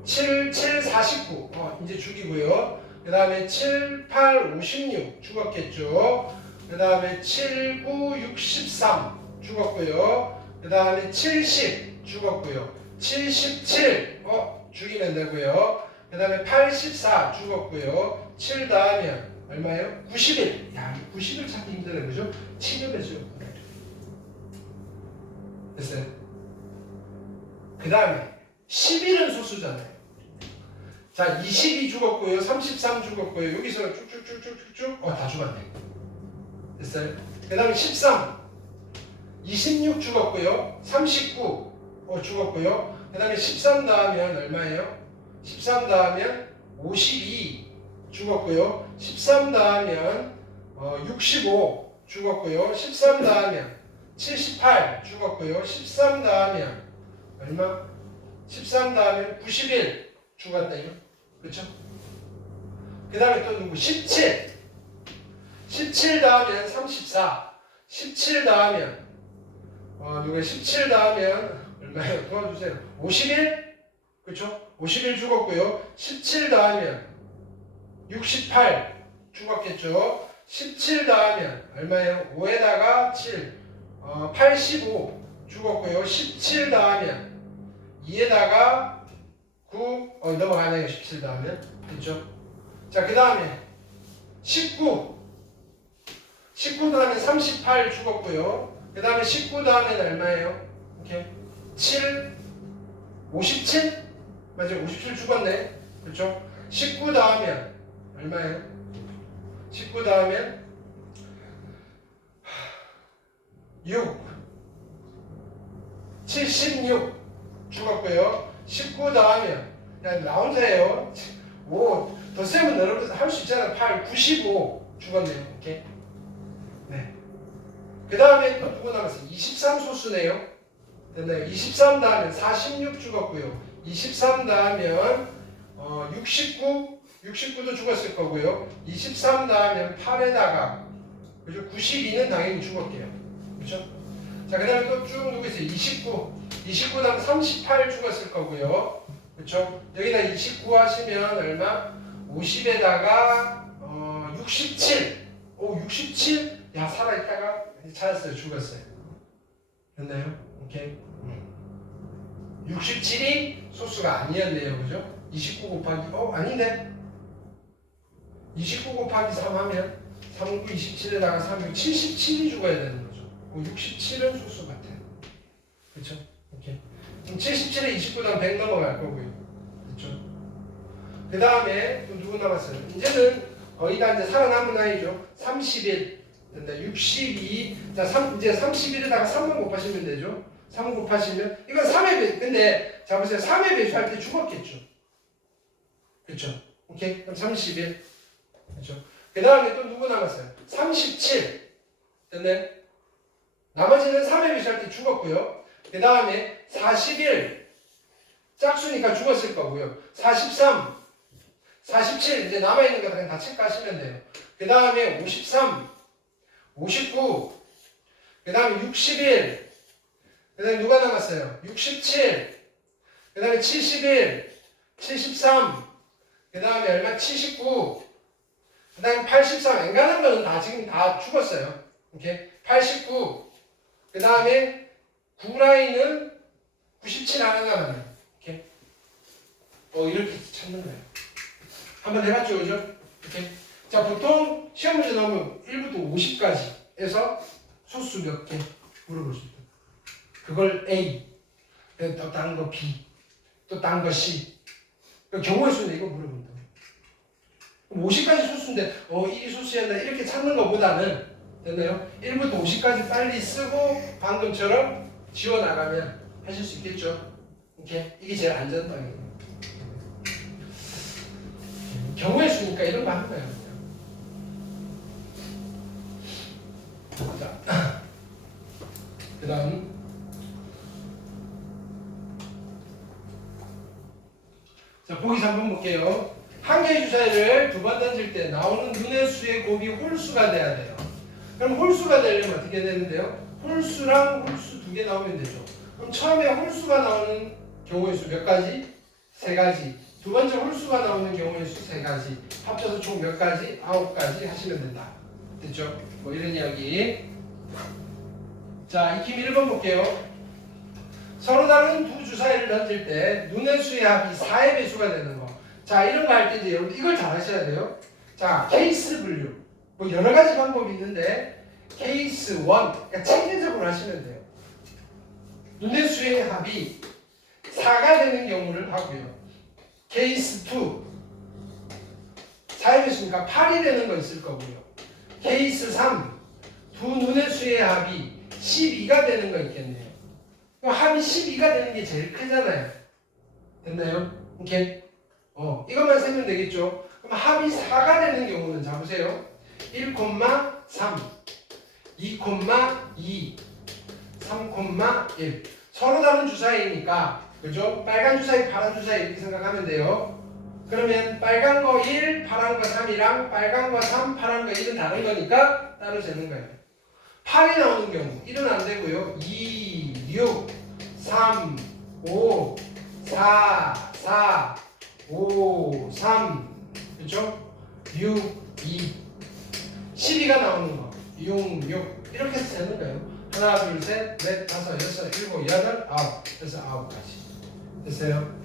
7, 7, 49 이제 죽이고요. 그 다음에 7, 8, 56 죽었겠죠. 그 다음에 7, 9, 63 죽었고요. 그 다음에 70 죽었고요. 77 죽이면 되고요. 그 다음에 84 죽었고요. 7 다음에 얼마예요? 91. 야, 90을 찾기 힘드네, 그죠? 7의 배수요. 됐어요? 그 다음에 11은 소수잖아요. 자, 22 죽었고요. 33 죽었고요. 여기서 쭉쭉쭉쭉쭉 다 죽었네. 됐어요? 그 다음에 13 26 죽었고요. 39 죽었고요. 그 다음에 13 다음엔 얼마예요? 13 다음엔 52 죽었고요. 13 다음엔 65 죽었고요. 13 다음엔 78 죽었고요. 13 다음엔 얼마? 13 다음에 91 죽었네요. 그렇죠? 그 다음에 또 누구? 17 다음엔 34 17 다음엔 누가 17 다음엔 얼마예요? 도와주세요. 51 그렇죠? 51 죽었고요. 17 다음엔 68 죽었겠죠? 17 다음엔 얼마예요? 5에다가 7 85 죽었고요. 17 다음엔 2에다가 9 넘어가네요. 17 다음에 그렇죠? 자, 그 다음에 19 다음에 38 죽었고요. 그 다음에 19 다음에는 얼마예요? 이렇게 7 57 맞아요. 57 죽었네. 그렇죠? 19 다음에 얼마예요? 19 다음에 6 76 죽었고요. 19 다음에 그냥 나 혼자예요. 더 세면 여러분 할 수 있잖아요. 8 95 죽었네요. 오케이. 네. 그 다음에 또 누구 남았어요? 23 소수네요. 됐나요? 23 다음에 46 죽었고요. 23 다음엔 69도 죽었을 거고요. 23 다음엔 8에다가 그죠? 92는 당연히 죽었게요. 그렇죠? 자, 그 다음에 또 쭉 누구 있어요? 29 다음에 38 죽었을 거고요. 그렇죠? 여기다 29 하시면 얼마? 50에다가 67. 67? 야, 살아있다가 찾았어요. 죽었어요. 됐나요? 오케이. 67이 소수가 아니었네요. 그죠? 29 곱하기 아닌데 29 곱하기 3 하면 3, 9, 27에다가 3, 6, 77이 죽어야 되는 거죠. 67은 소수 같아요. 그렇죠? 오케이. 그럼 77에 29 다음 100 넘어갈 거고요. 그렇죠? 그 다음에 또 누구 남았어요? 이제는 거의 다 이제 살아남은 아이죠. 31 된다. 62 자, 이제 31에다가 3만 곱하시면 되죠. 3 곱하시면 이건 3의 배. 근데 자 보세요. 3의 배수할 때 죽었겠죠. 그렇죠? 오케이. 그럼 31 그렇죠? 그 다음에 또 누구 남았어요? 37 됐네. 나머지는 3의 배수할 때 죽었고요. 그 다음에 41 짝수니까 죽었을 거고요. 43 47 이제 남아있는 거 그냥 다 체크하시면 돼요. 그 다음에 53 59 그 다음에 61 그 다음에 누가 남았어요? 67 그 다음에 71 73 그 다음에 얼마? 79 그 다음에 83 앵간한 거는 다 지금 다 죽었어요. 오케이? 89 그 다음에 9라인은 97 하나 남았네. 오케이? 이렇게 찾는 거예요. 한번 해봤죠, 그죠? 이렇게. 자, 보통 시험 문제 나오면 1부터 50까지 해서 소수 몇 개 물어볼 수 있다. 그걸 A, 또 다른 거 B, 또 다른 거 C. 경우의 수는 이거 물어본다. 50까지 소수인데, 1이 소수였나 이렇게 찾는 것보다는 됐나요? 1부터 50까지 빨리 쓰고 방금처럼 지워나가면 하실 수 있겠죠? 오케이? 이게 제일 안전방이에요. 경우의 수니까 이런 거 하는 거예요. 자, 그 다음 자, 보기 3번 볼게요. 한 개의 주사위를 두 번 던질 때 나오는 눈의 수의 곱이 홀수가 돼야 돼요. 그럼 홀수가 되려면 어떻게 되는데요? 홀수랑 홀수 두 개 나오면 되죠. 그럼 처음에 홀수가 나오는 경우의 수 몇 가지? 세 가지. 두 번째 홀수가 나오는 경우의 수 세 가지. 합쳐서 총 몇 가지? 9가지 하시면 된다. 됐죠? 뭐 이런 이야기. 자, 익힘 1번 볼게요. 서로 다른 두 주사위를 던질 때 눈의 수의 합이 4의 배수가 되는 거. 자, 이런 거 할 때 이제 여러분 이걸 잘 하셔야 돼요. 자, 케이스 분류. 뭐 여러 가지 방법이 있는데 케이스 1, 그러니까 체계적으로 하시면 돼요. 눈의 수의 합이 4가 되는 경우를 하고요. 케이스 2, 4의 배수니까 8이 되는 거 있을 거고요. 케이스 3, 두 눈의 수의 합이 12가 되는 거 있겠네요. 합이 12가 되는 게 제일 크잖아요. 됐나요? 오케이? 이것만 세면 되겠죠? 그럼 합이 4가 되는 경우는 자 보세요. 1,3, 2,2, 3,1. 서로 다른 주사위니까, 그죠? 빨간 주사위, 파란 주사위 이렇게 생각하면 돼요. 그러면 빨간 거 1, 파란 거 3이랑 빨간 거 3, 파란 거 1은 다른 거니까 따로 재는 거예요. 8이 나오는 경우 1은 안 되고요. 2, 6, 3, 5, 4, 5, 3, 그렇죠? 6, 2, 12가 나오는 거 6, 6 이렇게 해서 되는 거예요. 하나, 둘, 셋, 넷, 다섯, 여섯, 일곱, 여덟, 아홉. 그래서 9가지. 됐어요?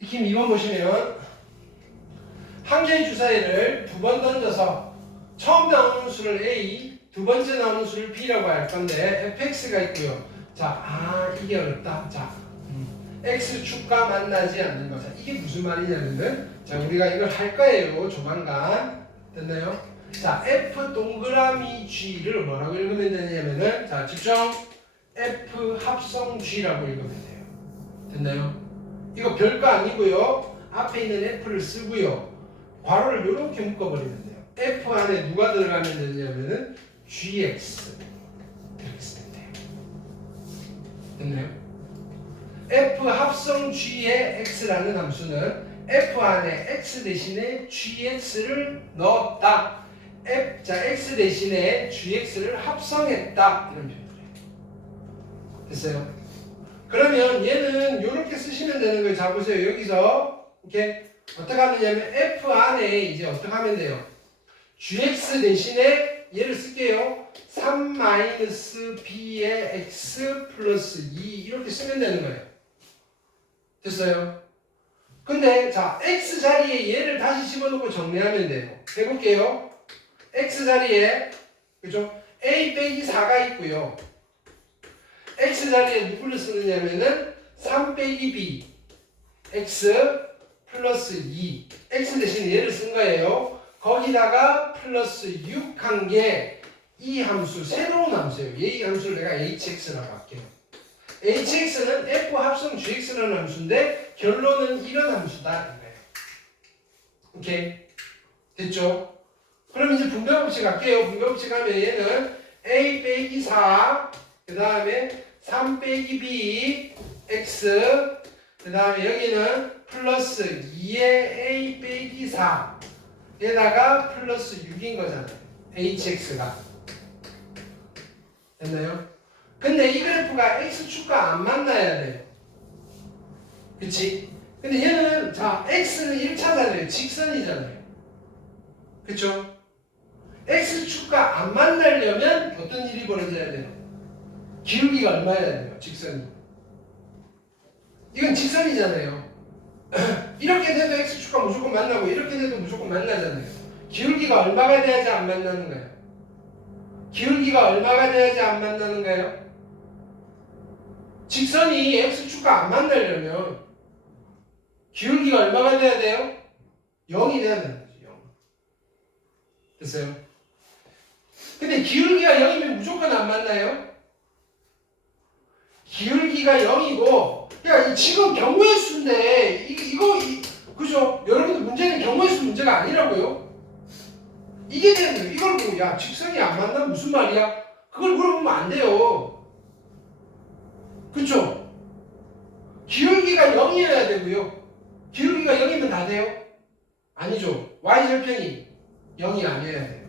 익힘 2번 보시면 한 개의 주사위를 두 번 던져서 처음 나오는 수를 A, 두 번째 나오는 수를 B라고 할 건데 fx가 있고요. 자, 이게 어렵다. 자, x축과 만나지 않는 거. 자, 이게 무슨 말이냐면은 자, 우리가 이걸 할 거예요. 조만간. 됐나요? 자, f 동그라미 g를 뭐라고 읽으면 되냐면은 자, 집중. f 합성 g라고 읽으면 돼요. 됐나요? 이거 별거 아니고요. 앞에 있는 f를 쓰고요. 괄호를 이렇게 묶어버리면 돼요. f 안에 누가 들어가면 되냐면은 gx 이렇게 쓰면 돼요. 됐나요? f 합성 g의 x라는 함수는 f 안에 x 대신에 gx를 넣었다. 자, x 대신에 gx를 합성했다. 이런 표현을 해요. 됐어요? 그러면 얘는 이렇게 쓰시면 되는 거예요. 자, 보세요. 여기서 이렇게 어떻게 하느냐면 f 안에 이제 어떻게 하면 돼요? gx 대신에 얘를 쓸게요. 3-b의 x 플러스 2 이렇게 쓰면 되는 거예요. 됐어요? 근데 자, x 자리에 얘를 다시 집어넣고 정리하면 돼요. 해볼게요. x 자리에 그죠? a 빼기 4가 있고요. x 자리에 누구를 쓰느냐면은 3 빼기 b x 플러스 2 x 대신 얘를 쓴 거예요. 거기다가 플러스 6 한 게 이 함수 새로운 함수예요. 이 함수를 내가 hx라고 할게요. hx는 f 합성 gx라는 함수인데 결론은 이런 함수다 이거예요. 오케이? 됐죠? 그럼 이제 분배법칙 할게요. 분배법칙 하면 얘는 a 빼기 4 그 다음에 3 빼기 b x 그 다음에 여기는 플러스 2의 a 빼기 4 에다가 플러스 6인 거잖아요. hx가 됐나요? 근데 이 그래프가 x축과 안 만나야 돼요. 그치? 근데 얘는 자 x는 1차잖아요. 직선이잖아요. 그쵸? x축과 안 만나려면 어떤 일이 벌어져야 돼요? 기울기가 얼마여야 돼요? 직선이. 이건 직선이잖아요. 이렇게 돼도 x축과 무조건 만나고 이렇게 돼도 무조건 만나잖아요. 기울기가 얼마가 돼야지 안 만나는 거예요? 기울기가 얼마가 돼야지 안 만나는 거예요? 직선이 x축과 안 만나려면 기울기가 얼마가 돼야 돼요? 0이 돼야 되는 거죠. 0. 됐어요? 근데 기울기가 0이면 무조건 안 맞나요? 기울기가 0이고, 야, 지금 경우의 수인데, 그죠? 여러분들 문제는 경우의 수 문제가 아니라고요? 이게 되는 거예요. 이걸 보고, 야, 직선이 안 맞나? 무슨 말이야? 그걸 물어보면 안 돼요. 그쵸? 기울기가 0이어야 되고요. 기울기가 0이면 다 돼요? 아니죠. y절편이 0이 아니어야 돼요.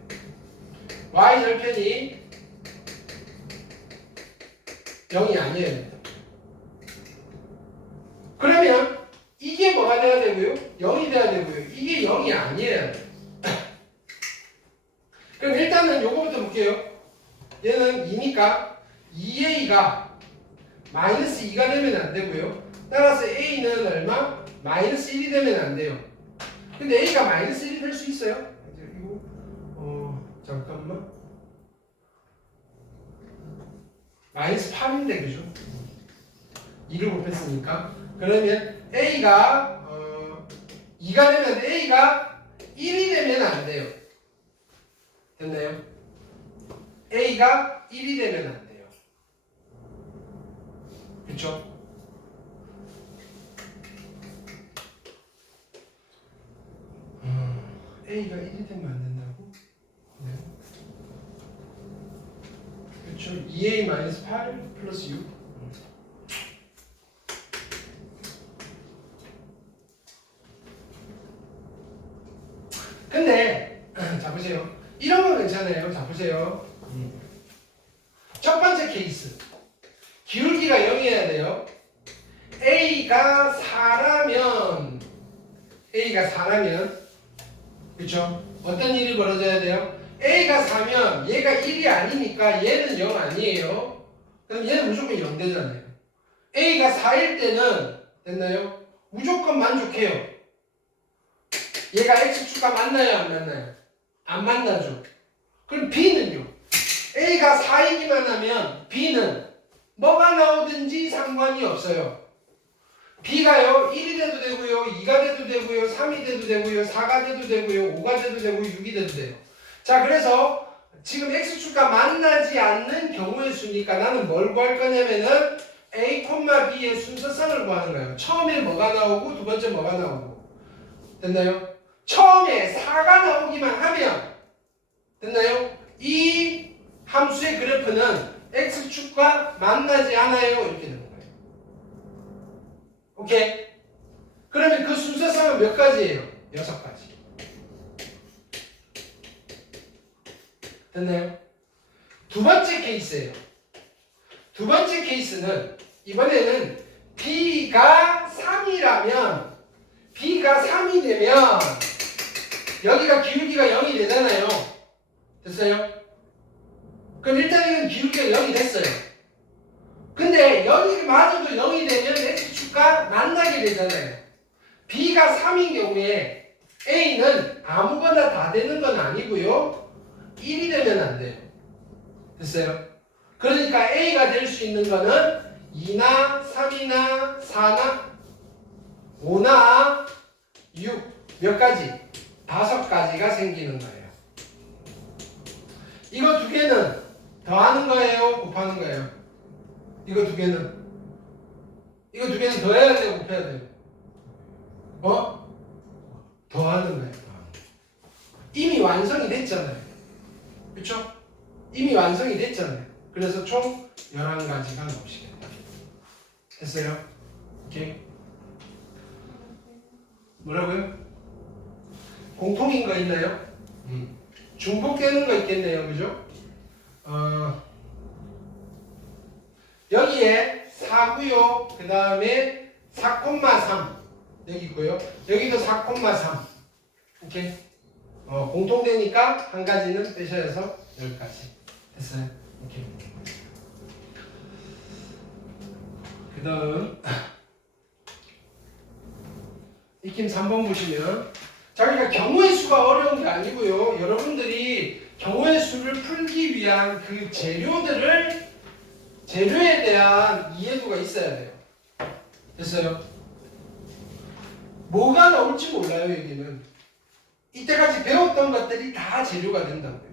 y절편이 0이 아니어야 돼요. 그러면 이게 뭐가 돼야 되고요? 0이 돼야 되고요. 이게 0이 아니어야 돼요. 그럼 일단은 요거부터 볼게요. 얘는 2니까 2a가 마이너스 2가 되면 안 되고요. 따라서 a는 얼마? 마이너스 1이 되면 안 돼요. 근데 a가 마이너스 1이 될 수 있어요? 이거 잠깐만. 마이너스 8인데 그죠? 2를 곱했으니까. 그러면 a가 2가 되면 a가 1이 되면 안 돼요. 됐나요? a가 1이 되면 안 돼요. 그쵸? a가 1이 되면 안 된다고? 네. 그쵸? 2a-8 플러스 6. 근데 자 보세요. 이런 건 괜찮아요. 자 보세요. 첫 번째 케이스. 기울기가 0이어야 돼요. a가 4라면 그쵸? 어떤 일이 벌어져야 돼요? a가 4면 얘가 1이 아니니까 얘는 0 아니에요. 그럼 얘는 무조건 0 되잖아요. a가 4일 때는 됐나요? 무조건 만족해요. 얘가 x축과 만나요? 안 만나요? 안 만나죠. 그럼 b는요? a가 4이기만 하면 b는 뭐가 나오든지 상관이 없어요. b가요 1이 돼도 되고요, 2가 돼도 되고요, 3이 돼도 되고요, 4가 돼도 되고요, 5가 돼도 되고 6이 돼도 돼요. 자, 그래서 지금 x축과 만나지 않는 경우의 수니까 나는 뭘 구할 거냐면은 a, b의 순서상을 구하는 거예요. 처음에 뭐가 나오고 두 번째 뭐가 나오고. 됐나요? 처음에 4가 나오기만 하면 됐나요? 이 함수의 그래프는 x축과 만나지 않아요. 이렇게 되는 거예요. 오케이? 그러면 그 순서상은 몇 가지예요? 6가지. 됐나요? 두 번째 케이스예요. 두 번째 케이스는 이번에는 b가 3이라면 b가 3이 되면 여기가 기울기가 0이 되잖아요. 됐어요? 그럼 일단 이건 기울기가 0이 됐어요. 근데 여기마저도 0이 되면 x축과 만나게 되잖아요. b가 3인 경우에 a는 아무거나 다 되는 건 아니고요. 1이 되면 안 돼요. 됐어요? 그러니까 a가 될 수 있는 거는 2나 3이나 4나 5나 6 몇 가지? 5가지가 생기는 거예요. 이거 두 개는 더하는 거예요? 곱하는 거예요? 이거 두 개는 더해야 돼요? 곱해야 돼요? 더하는 거예요. 이미 완성이 됐잖아요. 그쵸? 이미 완성이 됐잖아요. 그래서 총 11가지가 나오시겠다. 됐어요? 오케이? 뭐라고요? 공통인 거 있나요? 중복되는 거 있겠네요. 그죠? 여기에 4고요. 그 다음에 4,3 여기 있고요. 여기도 4,3 오케이? 공통되니까 한 가지는 빼셔서 10가지. 됐어요? 오케이. 그 다음 익힘 3번 보시면 자기가 경우의 수가 어려운 게 아니고요. 여러분들이 경우의 수를 풀기 위한 그 재료에 대한 이해도가 있어야 돼요. 됐어요? 뭐가 나올지 몰라요. 여기는 이때까지 배웠던 것들이 다 재료가 된다고요.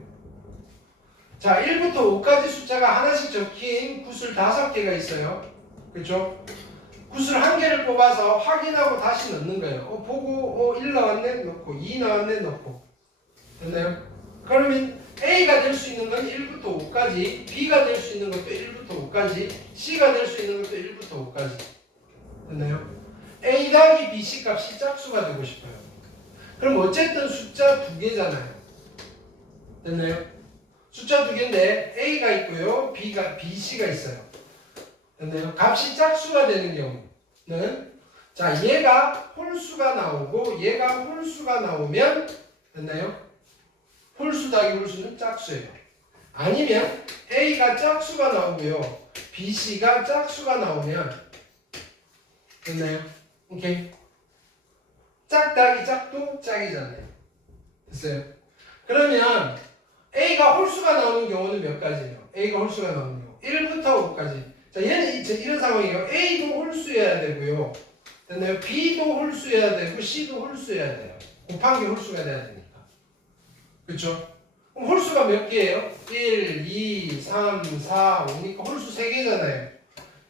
자, 1부터 5까지 숫자가 하나씩 적힌 구슬 5개가 있어요. 그렇죠? 구슬 1개를 뽑아서 확인하고 다시 넣는 거예요. 보고 1 나왔네 넣고 2 나왔네 넣고. 됐나요? 그러면 A가 될 수 있는 건 1부터 5까지, B가 될 수 있는 것도 1부터 5까지, C가 될 수 있는 것도 1부터 5까지. 됐나요? A 더하기 B, C 값이 짝수가 되고 싶어요. 그럼 어쨌든 숫자 2개잖아요. 됐나요? 숫자 2개인데 A가 있고요, B, C가 있어요. 됐나요? 값이 짝수가 되는 경우는 자, 얘가 홀수가 나오고 얘가 홀수가 나오면 됐나요? 홀수 더하기 홀수는 짝수예요. 아니면 A가 짝수가 나오고요, B, C가 짝수가 나오면 됐나요? 오케이. 짝 더하기 짝도 짝이잖아요. 됐어요? 그러면 A가 홀수가 나오는 경우는 몇 가지예요? A가 홀수가 나오는 경우 1부터 5까지. 자, 얘는 이런 상황이에요. A도 홀수여야 되고요, 됐나요? B도 홀수여야 되고 C도 홀수여야 돼요. 곱한 게 홀수가 돼야 되니까. 그렇죠? 그럼 홀수가 몇 개예요? 1, 2, 3, 4, 5니까 홀수 3개잖아요.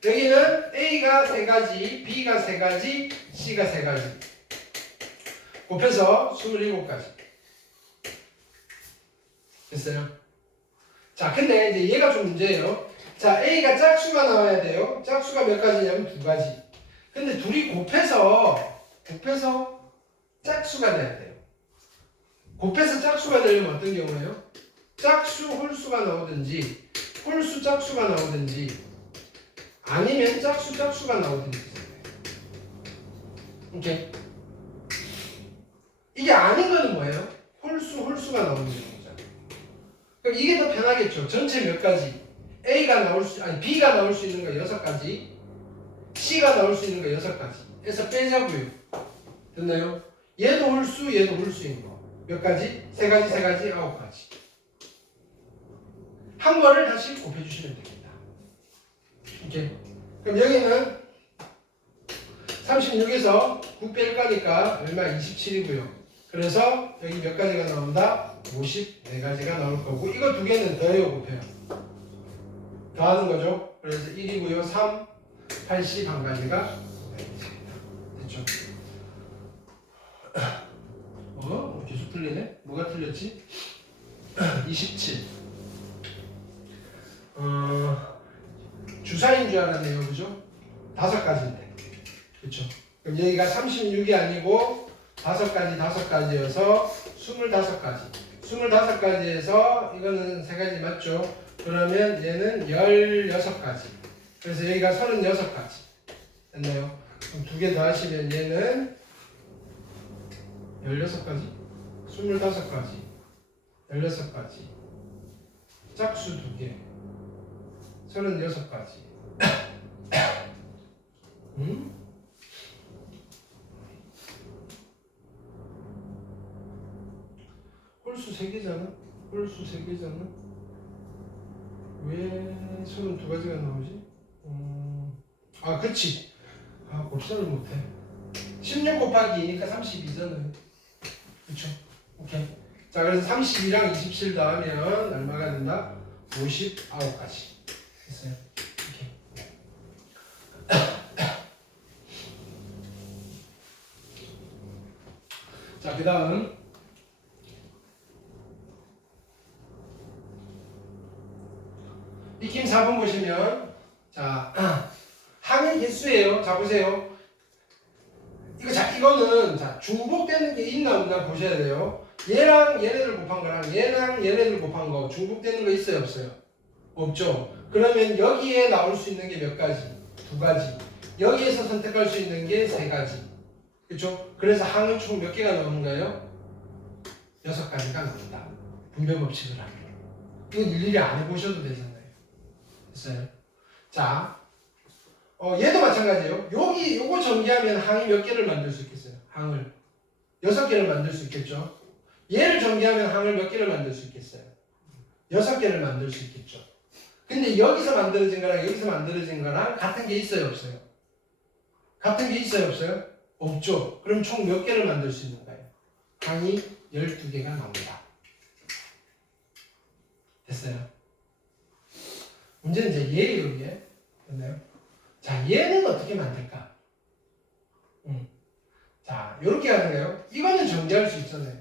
여기는 A가 3가지, B가 3가지, C가 3가지. 곱해서 27가지. 됐어요? 자, 근데 이제 얘가 좀 문제예요. 자, A가 짝수가 나와야 돼요. 짝수가 몇 가지냐면 2가지. 근데 둘이 곱해서 짝수가 돼야 돼요. 곱해서 짝수가 되려면 어떤 경우예요? 짝수 홀수가 나오든지 홀수 짝수가 나오든지 아니면 짝수 짝수가 나오든지. 오케이. 이게 아닌 거는 뭐예요? 홀수 홀수가 나오는 경우잖아요. 그럼 이게 더 편하겠죠. 전체 몇 가지? B가 나올 수 있는 거 6가지, C가 나올 수 있는 거 6가지. 해서 빼자고요. 됐나요? 얘도 홀수, 얘도 홀수인 거. 몇 가지? 3가지, 3가지, 9가지. 한 거를 다시 곱해주시면 됩니다. 오케이. 그럼 여기는 36에서 9 뺄 거니까 얼마? 27이고요. 그래서 여기 몇 가지가 나온다? 54가지가 나올 거고, 이거 2개는 더해요, 곱해요? 더하는 거죠. 그래서 1이고요. 3, 81가지가 됐죠. 계속 틀리네? 뭐가 틀렸지? 27. 주사인 줄 알았네요. 그죠? 5가지인데. 그쵸? 그럼 여기가 36이 아니고 5가지여서 25가지. 25가지에서 이거는 3가지 맞죠? 그러면 얘는 16가지. 그래서 여기가 36가지. 됐나요? 그럼 2개 더 하시면 얘는 16가지? 25가지. 16가지. 짝수 2개. 36가지. 홀수 3개잖아? 홀수 3개잖아? 왜 32가지가 나오지? 그치. 곱셈을 못해. 16 곱하기 2니까 32잖아요. 그쵸? 오케이. 자, 그래서 32랑 27 더하면 얼마가 된다? 59가지. 됐어요? 오케이. 자, 그 다음. 익힘 4번 보시면, 자, 항의 개수예요. 자, 보세요. 이거는, 자, 중복되는 게 있나 없나 보셔야 돼요. 얘랑 얘네들 곱한 거랑 얘랑 얘네들 곱한 거, 중복되는 거 있어요, 없어요? 없죠. 그러면 여기에 나올 수 있는 게 몇 가지? 2가지. 여기에서 선택할 수 있는 게 3가지. 그렇죠? 그래서 항은 총 몇 개가 나오는 거예요? 6가지가 나온다. 분배 법칙을 하면. 이건 일일이 안 해보셔도 되잖아요. 됐어요? 자, 얘도 마찬가지예요. 요거 전개하면 항이 몇 개를 만들 수 있겠어요? 항을 6개를 만들 수 있겠죠? 얘를 전개하면 항을 몇 개를 만들 수 있겠어요? 6개를 만들 수 있겠죠? 근데 여기서 만들어진 거랑 여기서 만들어진 거랑 같은 게 있어요, 없어요? 같은 게 있어요, 없어요? 없죠. 그럼 총 몇 개를 만들 수 있는 거예요? 항이 12개가 나온다. 됐어요? 문제는 이제 얘예요, 얘. 됐나요? 자, 얘는 어떻게 만들까? 자, 요렇게 하는 거예요. 이거는 정리할 수 있잖아요.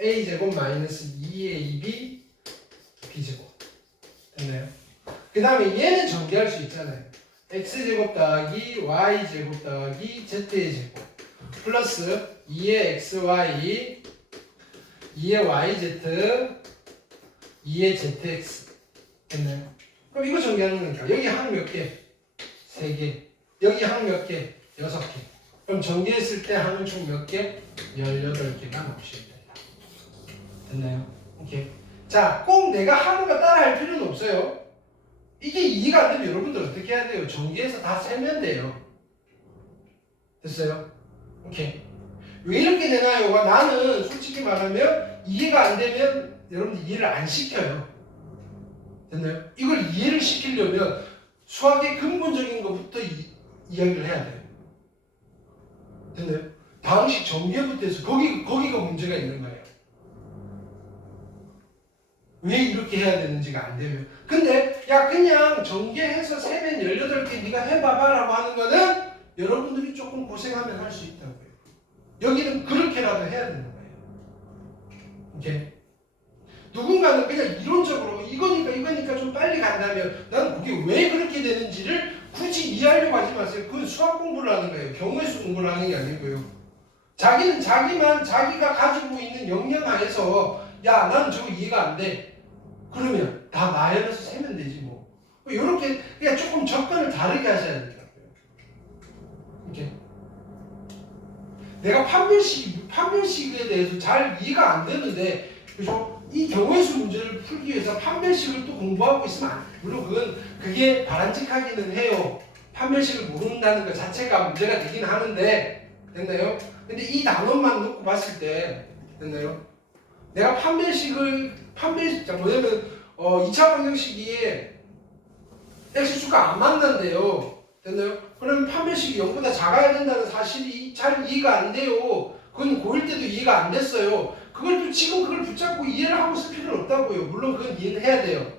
a제곱 마이너스 2ab b제곱. 됐나요? 그 다음에 얘는 전개할 수 있잖아요. x제곱 더하기 y제곱 더하기 z의 제곱 플러스 2의 xy 2의 yz 2의 zx. 됐나요? 그럼 이거 전개하는 거니까 여기 항 몇 개? 3개. 여기 항 몇 개? 6개. 그럼 전개했을 때 항은 총 몇 개? 18개가 나오시면 된다. 됐나요? 오케이. 자, 꼭 내가 하루가 따라 할 필요는 없어요. 이게 이해가 안 되면 여러분들 어떻게 해야 돼요? 전개해서 다 세면 돼요. 됐어요? 오케이. 왜 이렇게 되나요가 나는 솔직히 말하면 이해가 안 되면 여러분들 이해를 안 시켜요. 됐나요? 이걸 이해를 시키려면 수학의 근본적인 것부터 이야기를 해야 돼요. 됐나요? 방식 전개부터 해서 거기가 문제가 있는 거예요. 왜 이렇게 해야 되는지가 안 되면. 근데 야 그냥 전개해서 세면 18개 네가 해봐봐 라고 하는 거는 여러분들이 조금 고생하면 할 수 있다고요. 여기는 그렇게라도 해야 되는 거예요. 오케이? 누군가는 그냥 이론적으로 이거니까 좀 빨리 간다면 난 그게 왜 그렇게 되는지를 굳이 이해하려고 하지 마세요. 그건 수학 공부를 하는 거예요. 경우의 수 공부를 하는 게 아니고요. 자기는 자기가 가지고 있는 역량 하에서 야 나는 저거 이해가 안 돼. 그러면 다 나열해서 세면 되지 뭐. 이렇게 그냥 조금 접근을 다르게 하셔야 되더라고요. 이렇게 내가 판별식에 대해서 잘 이해가 안 되는데, 그죠? 이 경우의 수 문제를 풀기 위해서 판별식을 또 공부하고 있으면 물론 그게 바람직하기는 해요. 판별식을 모른다는 것 자체가 문제가 되긴 하는데, 됐나요? 근데 이 단원만 놓고 봤을 때, 됐나요? 내가 자 뭐냐면 2차 방정식이 x수가 안 만난대요. 됐나요? 그러면 판별식이 0보다 작아야 된다는 사실이 잘 이해가 안 돼요. 그건 고1 때도 이해가 안 됐어요. 그걸 또 지금 그걸 붙잡고 이해를 하고 있을 필요는 없다고요. 물론 그건 이해는 해야 돼요.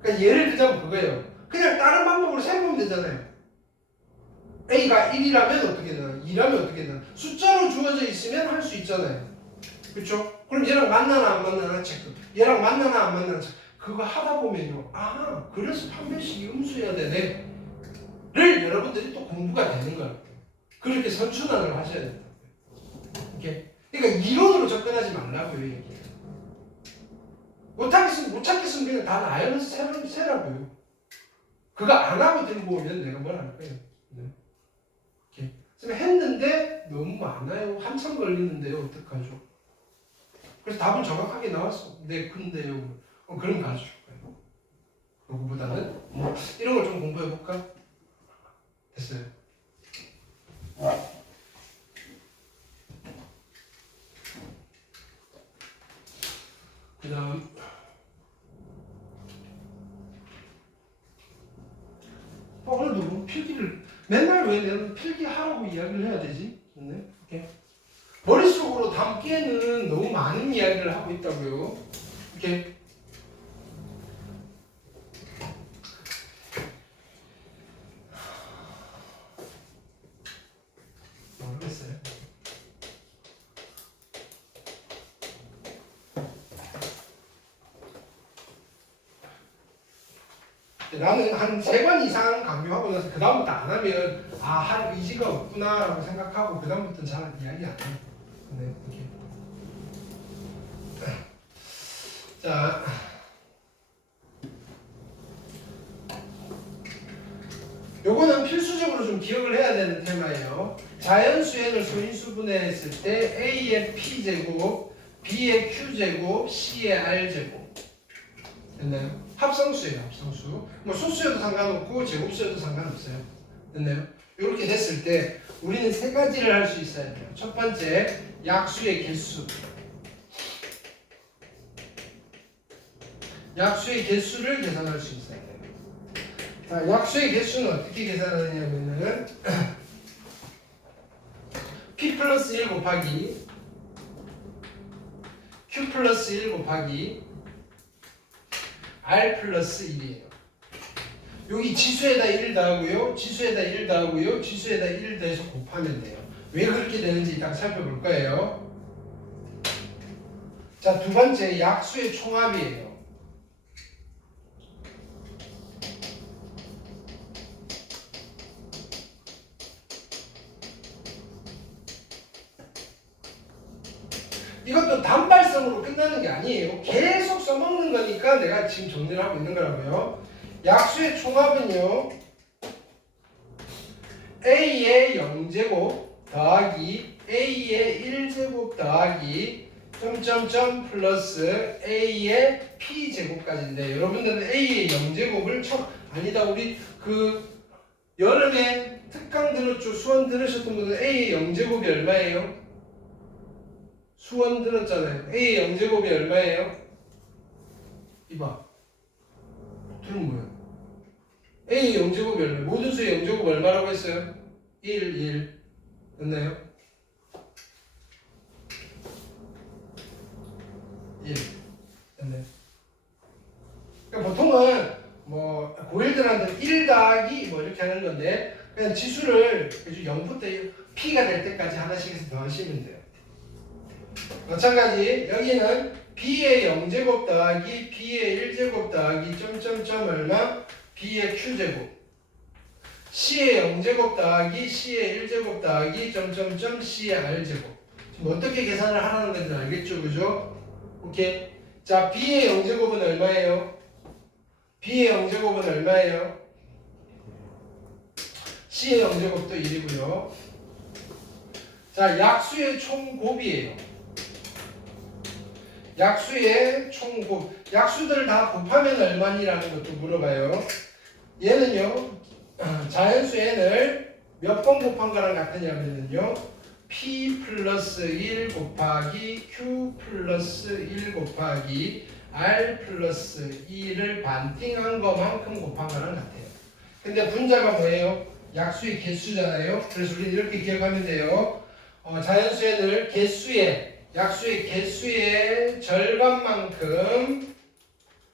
그러니까 예를 들자면 그거예요. 그냥 다른 방법으로 세보면 되잖아요. a가 1이라면 어떻게 되나? 2라면 어떻게 되나? 숫자로 주어져 있으면 할 수 있잖아요. 그렇죠? 그럼 얘랑 만나나 안 만나나 체크. 얘랑 만나나 안 만나나 체크. 그거 하다 보면요. 아, 그래서 판별식이 음수해야 되네. 를 여러분들이 또 공부가 되는 거예요. 그렇게 선순환을 하셔야 된다고요. 이렇게. 그러니까 이론으로 접근하지 말라고요. 이게. 못 찾겠으면 그냥 다 나열해서 세라고요. 그거 안 하고 들고 오면 내가 뭘 할 거예요. 네. 이렇게. 했는데 너무 많아요. 한참 걸리는데요. 어떡하죠? 그래서 답은 정확하게 나왔어. 네, 근데요. 그럼 가르쳐 줄 거예요. 그거보다는 이런 걸 좀 공부해 볼까? 됐어요. 그다음 그래도 필기를 맨날 왜 내가 필기하라고 이야기를 해야 되지? 네? 이렇게. 머릿속으로 담기에는 너무 많은 이야기를 하고 있다고요. 이렇게. 모르겠어요. 나는 한 3번 이상 강조하고 나서 그 다음부터 안 하면 할 의지가 없구나라고 생각하고 그 다음부터는 잘 이야기 안 해요. 네, 이렇게. 자, 요거는 필수적으로 좀 기억을 해야 되는 테마예요. 자연수행을 소인수분해했을 때 A의 P제곱, B의 Q제곱, C의 R제곱. 됐나요? 합성수예요, 합성수. 뭐 소수여도 상관없고 제곱수여도 상관없어요. 됐나요? 이렇게 됐을 때 우리는 3가지를 할 수 있어야 돼요. 첫 번째, 약수의 개수. 약수의 개수를 계산할 수 있어야 돼요. 자, 약수의 개수는 어떻게 계산하느냐면은 P 플러스 1 곱하기 Q 플러스 1 곱하기 R 플러스 1이에요. 여기 지수에다 1 더하고요. 지수에다 1 더하고요. 지수에다 1 더해서 곱하면 돼요. 왜 그렇게 되는지 일단 살펴볼 거예요. 자, 두 번째 약수의 총합이에요. 이것도 단발성으로 끝나는 게 아니에요. 계속 써먹는 거니까 내가 지금 정리를 하고 있는 거라고요. 약수의 총합은요. A의 0제곱 더하기 A의 1제곱 더하기 점점점 플러스 A의 P제곱까지인데 여러분들은 A의 0제곱을 아니다 우리 그 여름에 특강 들었죠. 수원 들으셨던 분들은 A의 0제곱이 얼마예요? 수원 들었잖아요. A의 0제곱이 얼마예요? 이봐. 들은 뭐야? A의 0제곱이 얼마? 모든 수의 0제곱 얼마라고 했어요? 1 됐나요? 1 됐나요? 그러니까 보통은 뭐 고1들한테는 1 더하기 뭐 이렇게 하는 건데 그냥 지수를 0부터 P가 될 때까지 하나씩 해서 더하시면 돼요. 마찬가지 여기는 B의 0제곱 더하기 B의 1제곱 더하기 점점점 얼마? B의 Q제곱 C의 0제곱 더하기 C의 1제곱 더하기 점점점 C의 R제곱 지금 어떻게 계산을 하라는 건지 알겠죠? 그죠? 오케이. 자, B의 0제곱은 얼마예요? B의 0제곱은 얼마예요? C의 0제곱도 1이고요. 자, 약수의 총곱이에요. 약수의 총곱. 약수들 다 곱하면 얼마니라는 것도 물어봐요. 얘는요. 자연수 n을 몇 번 곱한 거랑 같으냐면요. P 플러스 1 곱하기 Q 플러스 1 곱하기 R 플러스 2를 반띵한 것만큼 곱한 거랑 같아요. 근데 분자가 뭐예요? 약수의 개수잖아요. 그래서 우리는 이렇게 기억하면 돼요. 자연수 n을 약수의 개수의 절반만큼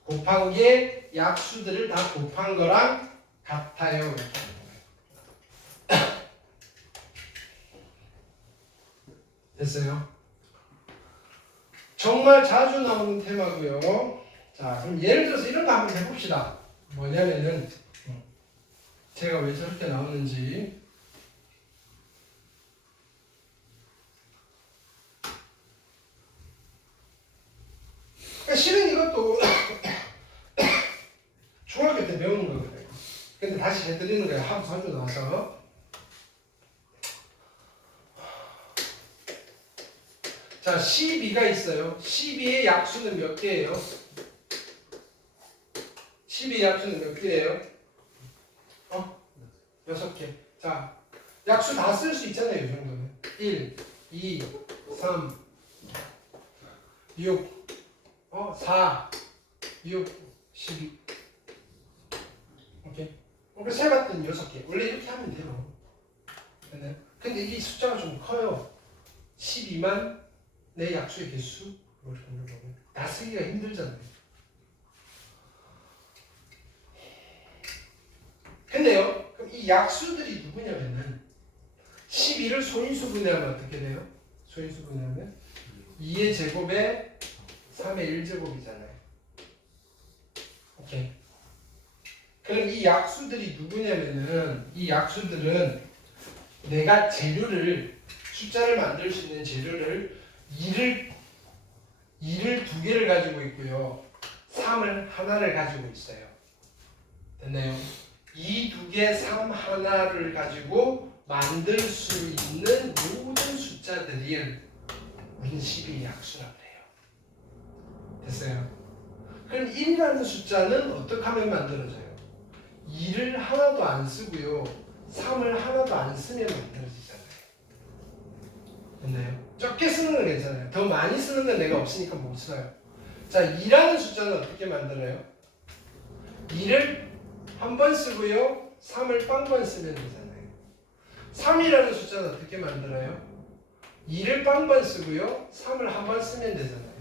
곱한 게 약수들을 다 곱한 거랑 같아요. 됐어요? 정말 자주 나오는 테마고요. 자, 그럼 예를 들어서 이런 거 한번 해봅시다. 뭐냐면은 제가 왜 저렇게 나오는지 실은 이것도 중학교 때 배우는 거거든요. 근데 다시 해드리는 거예요. 하고 자주 나와서. 자, 12가 있어요. 12의 약수는 몇 개예요? 12의 약수는 몇 개예요? 6개. 자, 약수 다 쓸 수 있잖아요. 이 정도는. 1, 2, 3, 6, 4, 6, 12. 오케이. 그래서 세봤더니 6개. 원래 이렇게 하면 돼요. 근데 이게 숫자가 좀 커요. 12만 내 약수의 개수. 다 쓰기가 힘들잖아요. 근데요. 그럼 이 약수들이 누구냐면은 12를 소인수 분해하면 어떻게 돼요? 소인수 분해하면 2의 제곱에 3의 1제곱이잖아요. 오케이. 그럼 이 약수들이 누구냐면은 이 약수들은 내가 재료를 숫자를 만들 수 있는 재료를 2를 2개를 가지고 있고요. 3을 하나를 가지고 있어요. 됐나요? 2 2개, 3 하나를 가지고 만들 수 있는 모든 숫자들이 우리는 12의 약수라고 해요. 됐어요? 그럼 1이라는 숫자는 어떻게 하면 만들어져요? 2를 하나도 안 쓰고요. 3을 하나도 안 쓰면 만들어지잖아요. 됐나요? 적게 쓰는 건 괜찮아요. 더 많이 쓰는 건 내가 없으니까 못 써요. 자, 2라는 숫자는 어떻게 만들어요? 2를 한 번 쓰고요. 3을 빵번 쓰면 되잖아요. 3이라는 숫자는 어떻게 만들어요? 2를 빵번 쓰고요. 3을 한 번 쓰면 되잖아요.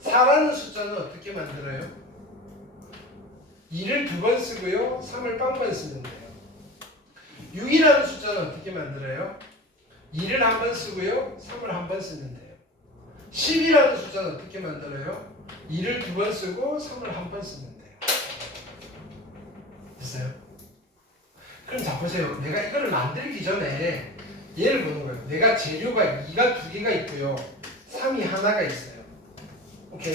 4라는 숫자는 어떻게 만들어요? 2를 2번 쓰고요. 3을 빵번 쓰면 돼요. 6이라는 숫자는 어떻게 만들어요? 2를 한 번 쓰고요. 3을 한 번 쓰면 돼요. 10이라는 숫자는 어떻게 만들어요? 2를 2번 쓰고 3을 한 번 쓰면 돼요. 됐어요? 그럼 자 보세요. 내가 이거를 만들기 전에 얘를 보는 거예요. 내가 재료가 2가 2개가 있고요. 3이 하나가 있어요. 오케이.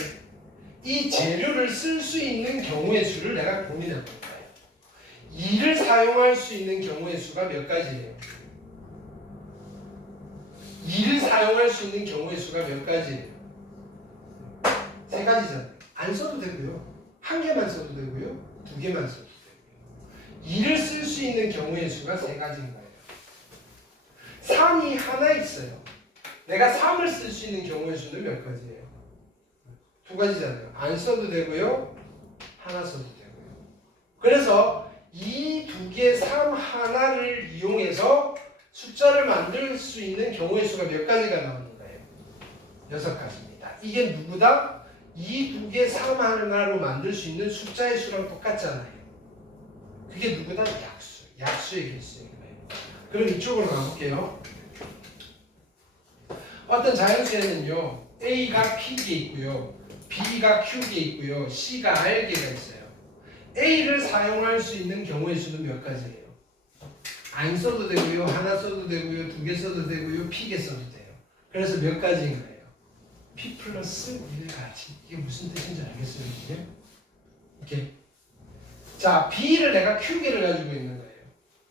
이 재료를 쓸 수 있는 경우의 수를 내가 고민해 볼 거예요. 2를 사용할 수 있는 경우의 수가 몇 가지예요? 2를 사용할 수 있는 경우의 수가 몇 가지예요? 3가지잖아요. 안 써도 되고요. 1개만 써도 되고요. 2개만 써도 되고요. 2를 쓸 수 있는 경우의 수가 3가지인 거예요. 3이 하나 있어요. 내가 3을 쓸 수 있는 경우의 수는 몇 가지예요? 2가지잖아요. 안 써도 되고요. 하나 써도 되고요. 그래서 이 2개 3 하나를 이용해서 숫자를 만들 수 있는 경우의 수가 몇 가지가 나오는 거예요? 6가지입니다. 이게 누구다? 이 2개 3 하나로 만들 수 있는 숫자의 수랑 똑같잖아요. 그게 누구다? 약수. 약수의 개수인 거예요. 그럼 이쪽으로 가볼게요. 어떤 자연수에는요. A가 P개 있고요. B가 Q개 있고요. C가 R개가 있어요. A를 사용할 수 있는 경우의 수는 몇 가지예요? 안 써도 되고요. 하나 써도 되고요. 2개 써도 되고요. P개 써도 돼요. 그래서 몇 가지인 거예요? P 플러스 1가지. 이게 무슨 뜻인지 알겠어요? 이게? 오케이. 자, B를 내가 Q개를 가지고 있는 거예요.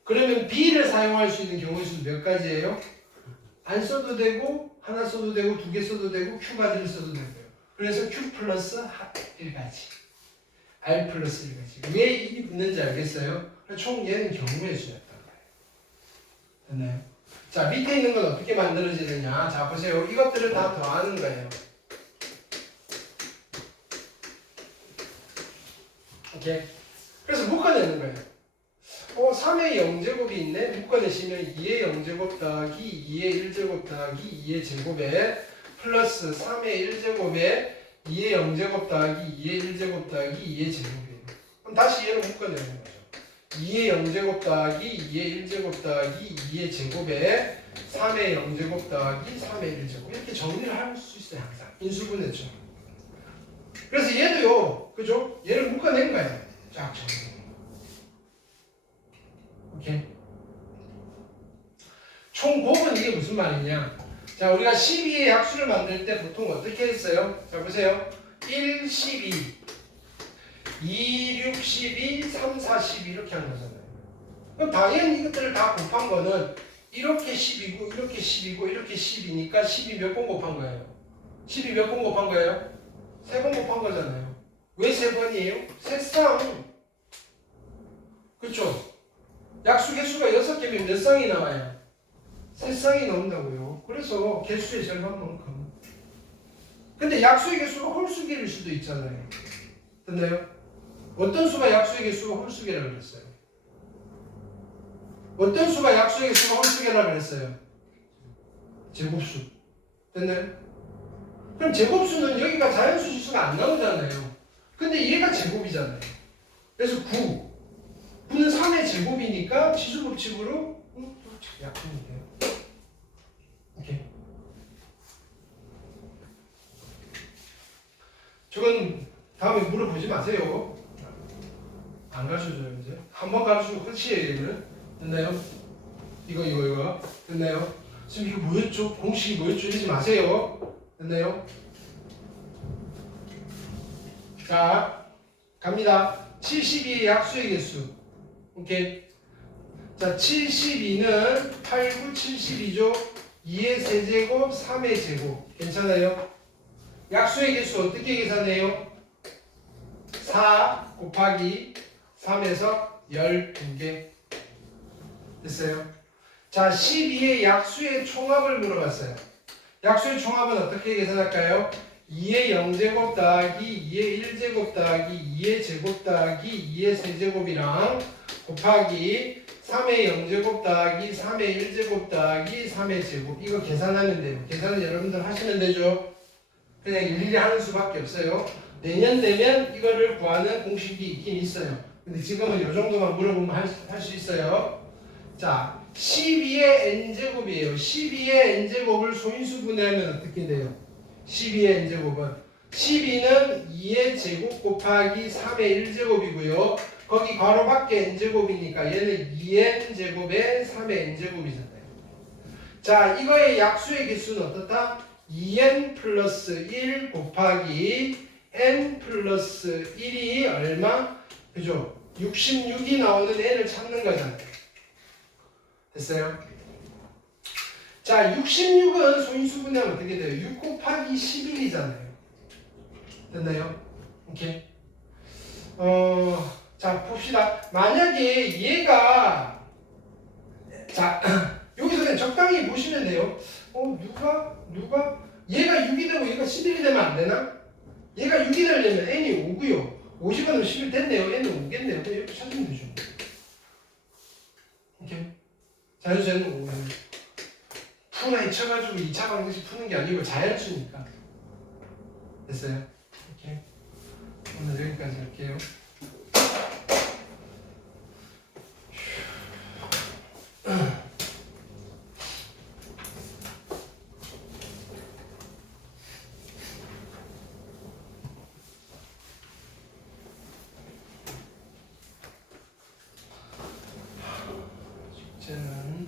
그러면 B를 사용할 수 있는 경우의 수는 몇 가지예요? 안 써도 되고, 하나 써도 되고, 2개 써도 되고, Q가지를 써도 되고요. 그래서 Q 플러스 1가지. R 플러스 1가지. 왜 1이 붙는지 알겠어요? 총 얘는 경우의 수였던 거예요. 됐나요? 자, 밑에 있는 건 어떻게 만들어지느냐. 자, 보세요. 이것들을 다 더하는 거예요. 오케이. 그래서 묶어내는 거예요. 3의 0제곱이 있네. 묶어내시면 2의 0제곱 더하기 2의 1제곱 더하기 2의 제곱에 플러스 3의 1제곱에 2의 0제곱 더하기 2의 1제곱 더하기 2의 제곱이에요. 그럼 다시 얘를 묶어내는 거죠. 2의 0제곱 더하기 2의 1제곱 더하기 2의 제곱에 3의 0제곱 더하기 3의 1제곱 이렇게 정리를 할 수 있어요. 항상 인수분해죠. 그래서 얘도요. 그죠? 얘를 묶어낸 거예요. 쫙 정리. 오케이. 총 곱은 이게 무슨 말이냐? 자, 우리가 12의 약수를 만들 때 보통 어떻게 했어요? 자, 보세요. 1, 12, 2, 6, 12, 3, 4, 12 이렇게 한 거잖아요. 그럼 당연히 이것들을 다 곱한 거는 이렇게 10이고, 이렇게 10이고, 이렇게 10이니까 12 몇 번 곱한 거예요? 12 몇 번 곱한 거예요? 3번 곱한 거잖아요. 왜 3번이에요? 세쌍. 그쵸? 약수 개수가 6개면 몇 쌍이 나와요? 3쌍이 나온다고요. 그래서 개수의 절반만큼. 근데 약수의 개수가 홀수기일 수도 있잖아요. 됐나요? 어떤 수가 약수의 개수가 홀수기라고 그랬어요? 어떤 수가 약수의 개수가 홀수기라고 그랬어요? 제곱수. 됐나요? 그럼 제곱수는 여기가 자연수 지수가 안 나오잖아요. 근데 얘가 제곱이잖아요. 그래서 9. 9는 3의 제곱이니까 지수법칙으로 약분이 돼요. 오케이. 저건 다음에 물어보지 마세요. 안 가르쳐줘요 이제. 한번 가르치고 끝이에요 얘는. 됐나요? 이거 됐나요? 지금 이거 뭐였죠? 공식이 뭐였죠? 이러지 마세요. 됐나요? 자, 갑니다. 72의 약수의 개수. 오케이. 자, 72는 8, 9, 72죠. 2의 세제곱, 3의 제곱. 괜찮아요? 약수의 개수 어떻게 계산해요? 4 곱하기 3에서 12개. 됐어요? 자, 12의 약수의 총합을 물어봤어요. 약수의 총합은 어떻게 계산할까요? 2의 0제곱 더하기 2의 1제곱 더하기 2의 제곱 더하기 2의 세제곱이랑 곱하기 3의 0제곱 더하기 3의 1제곱 더하기 3의 제곱. 이거 계산하면 돼요. 계산은 여러분들 하시면 되죠. 그냥 일일이 하는 수밖에 없어요. 내년 되면 이거를 구하는 공식이 있긴 있어요. 근데 지금은 이 정도만 물어보면 할 수 있어요. 자, 12의 n제곱이에요. 12의 n제곱을 소인수 분해하면 어떻게 돼요? 12의 n제곱은 12는 2의 제곱 곱하기 3의 1제곱이고요. 거기 괄호 밖에 n제곱이니까 얘는 2n제곱에 3의 n제곱이잖아요. 자, 이거의 약수의 개수는 어떻다? 2n 플러스 1 곱하기 n 플러스 1이 얼마? 그죠? 66이 나오는 n을 찾는 거잖아요. 됐어요? 자, 66은 소인수 분해하면 어떻게 돼요? 6 곱하기 11이잖아요. 됐나요? 오케이. 자, 봅시다. 만약에 얘가 자, 여기서 그냥 적당히 보시면 돼요. 누가 얘가 6이 되고 얘가 11이 되면 안 되나? 얘가 6이 되려면 n이 5고요. 50은 11 됐네요. n은 5겠네요. 그냥 이렇게 찾으면 되죠. 오케이. 자연수는 5. 푸나 쳐가지고 2차 방정식 푸는 게 아니고 자연수니까. 됐어요? 오케이. 오늘 여기까지 할게요. 숙제는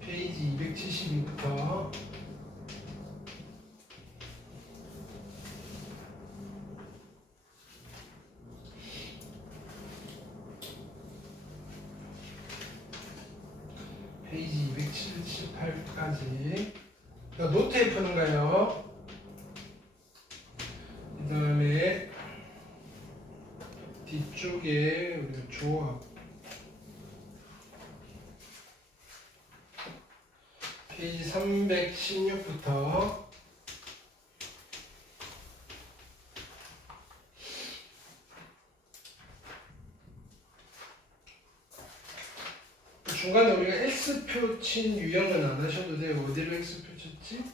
페이지 272부터 페이지 278까지 노트에 푸는 거예요. 그 다음에 뒤쪽에 우리가 조합 페이지 316부터 중간에 우리가 X표 친 유형은 안 하셔도 돼요. 어디로 X표 쳤지?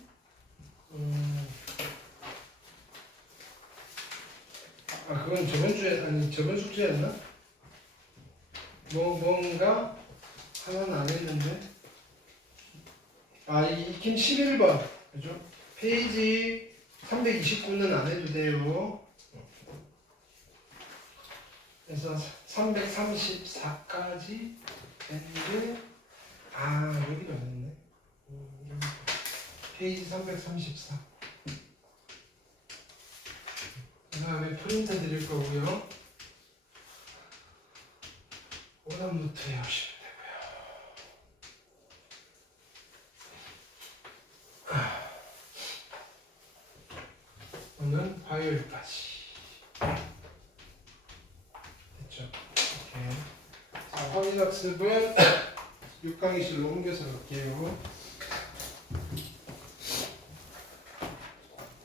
그건 저번 주에, 아니, 저번 숙제였나? 뭔가 하나는 안 했는데. 익힘 11번. 그죠? 페이지 329는 안 해도 돼요. 그래서 334까지 했는데, 여기도 안 했네. 페이지 334. 그 다음에 프린트 드릴 거고요. 오답노트에 오시면 되고요. 오늘 화요일까지. 됐죠? 오케이. 자, 확인학습은 6강의실로 옮겨서 갈게요.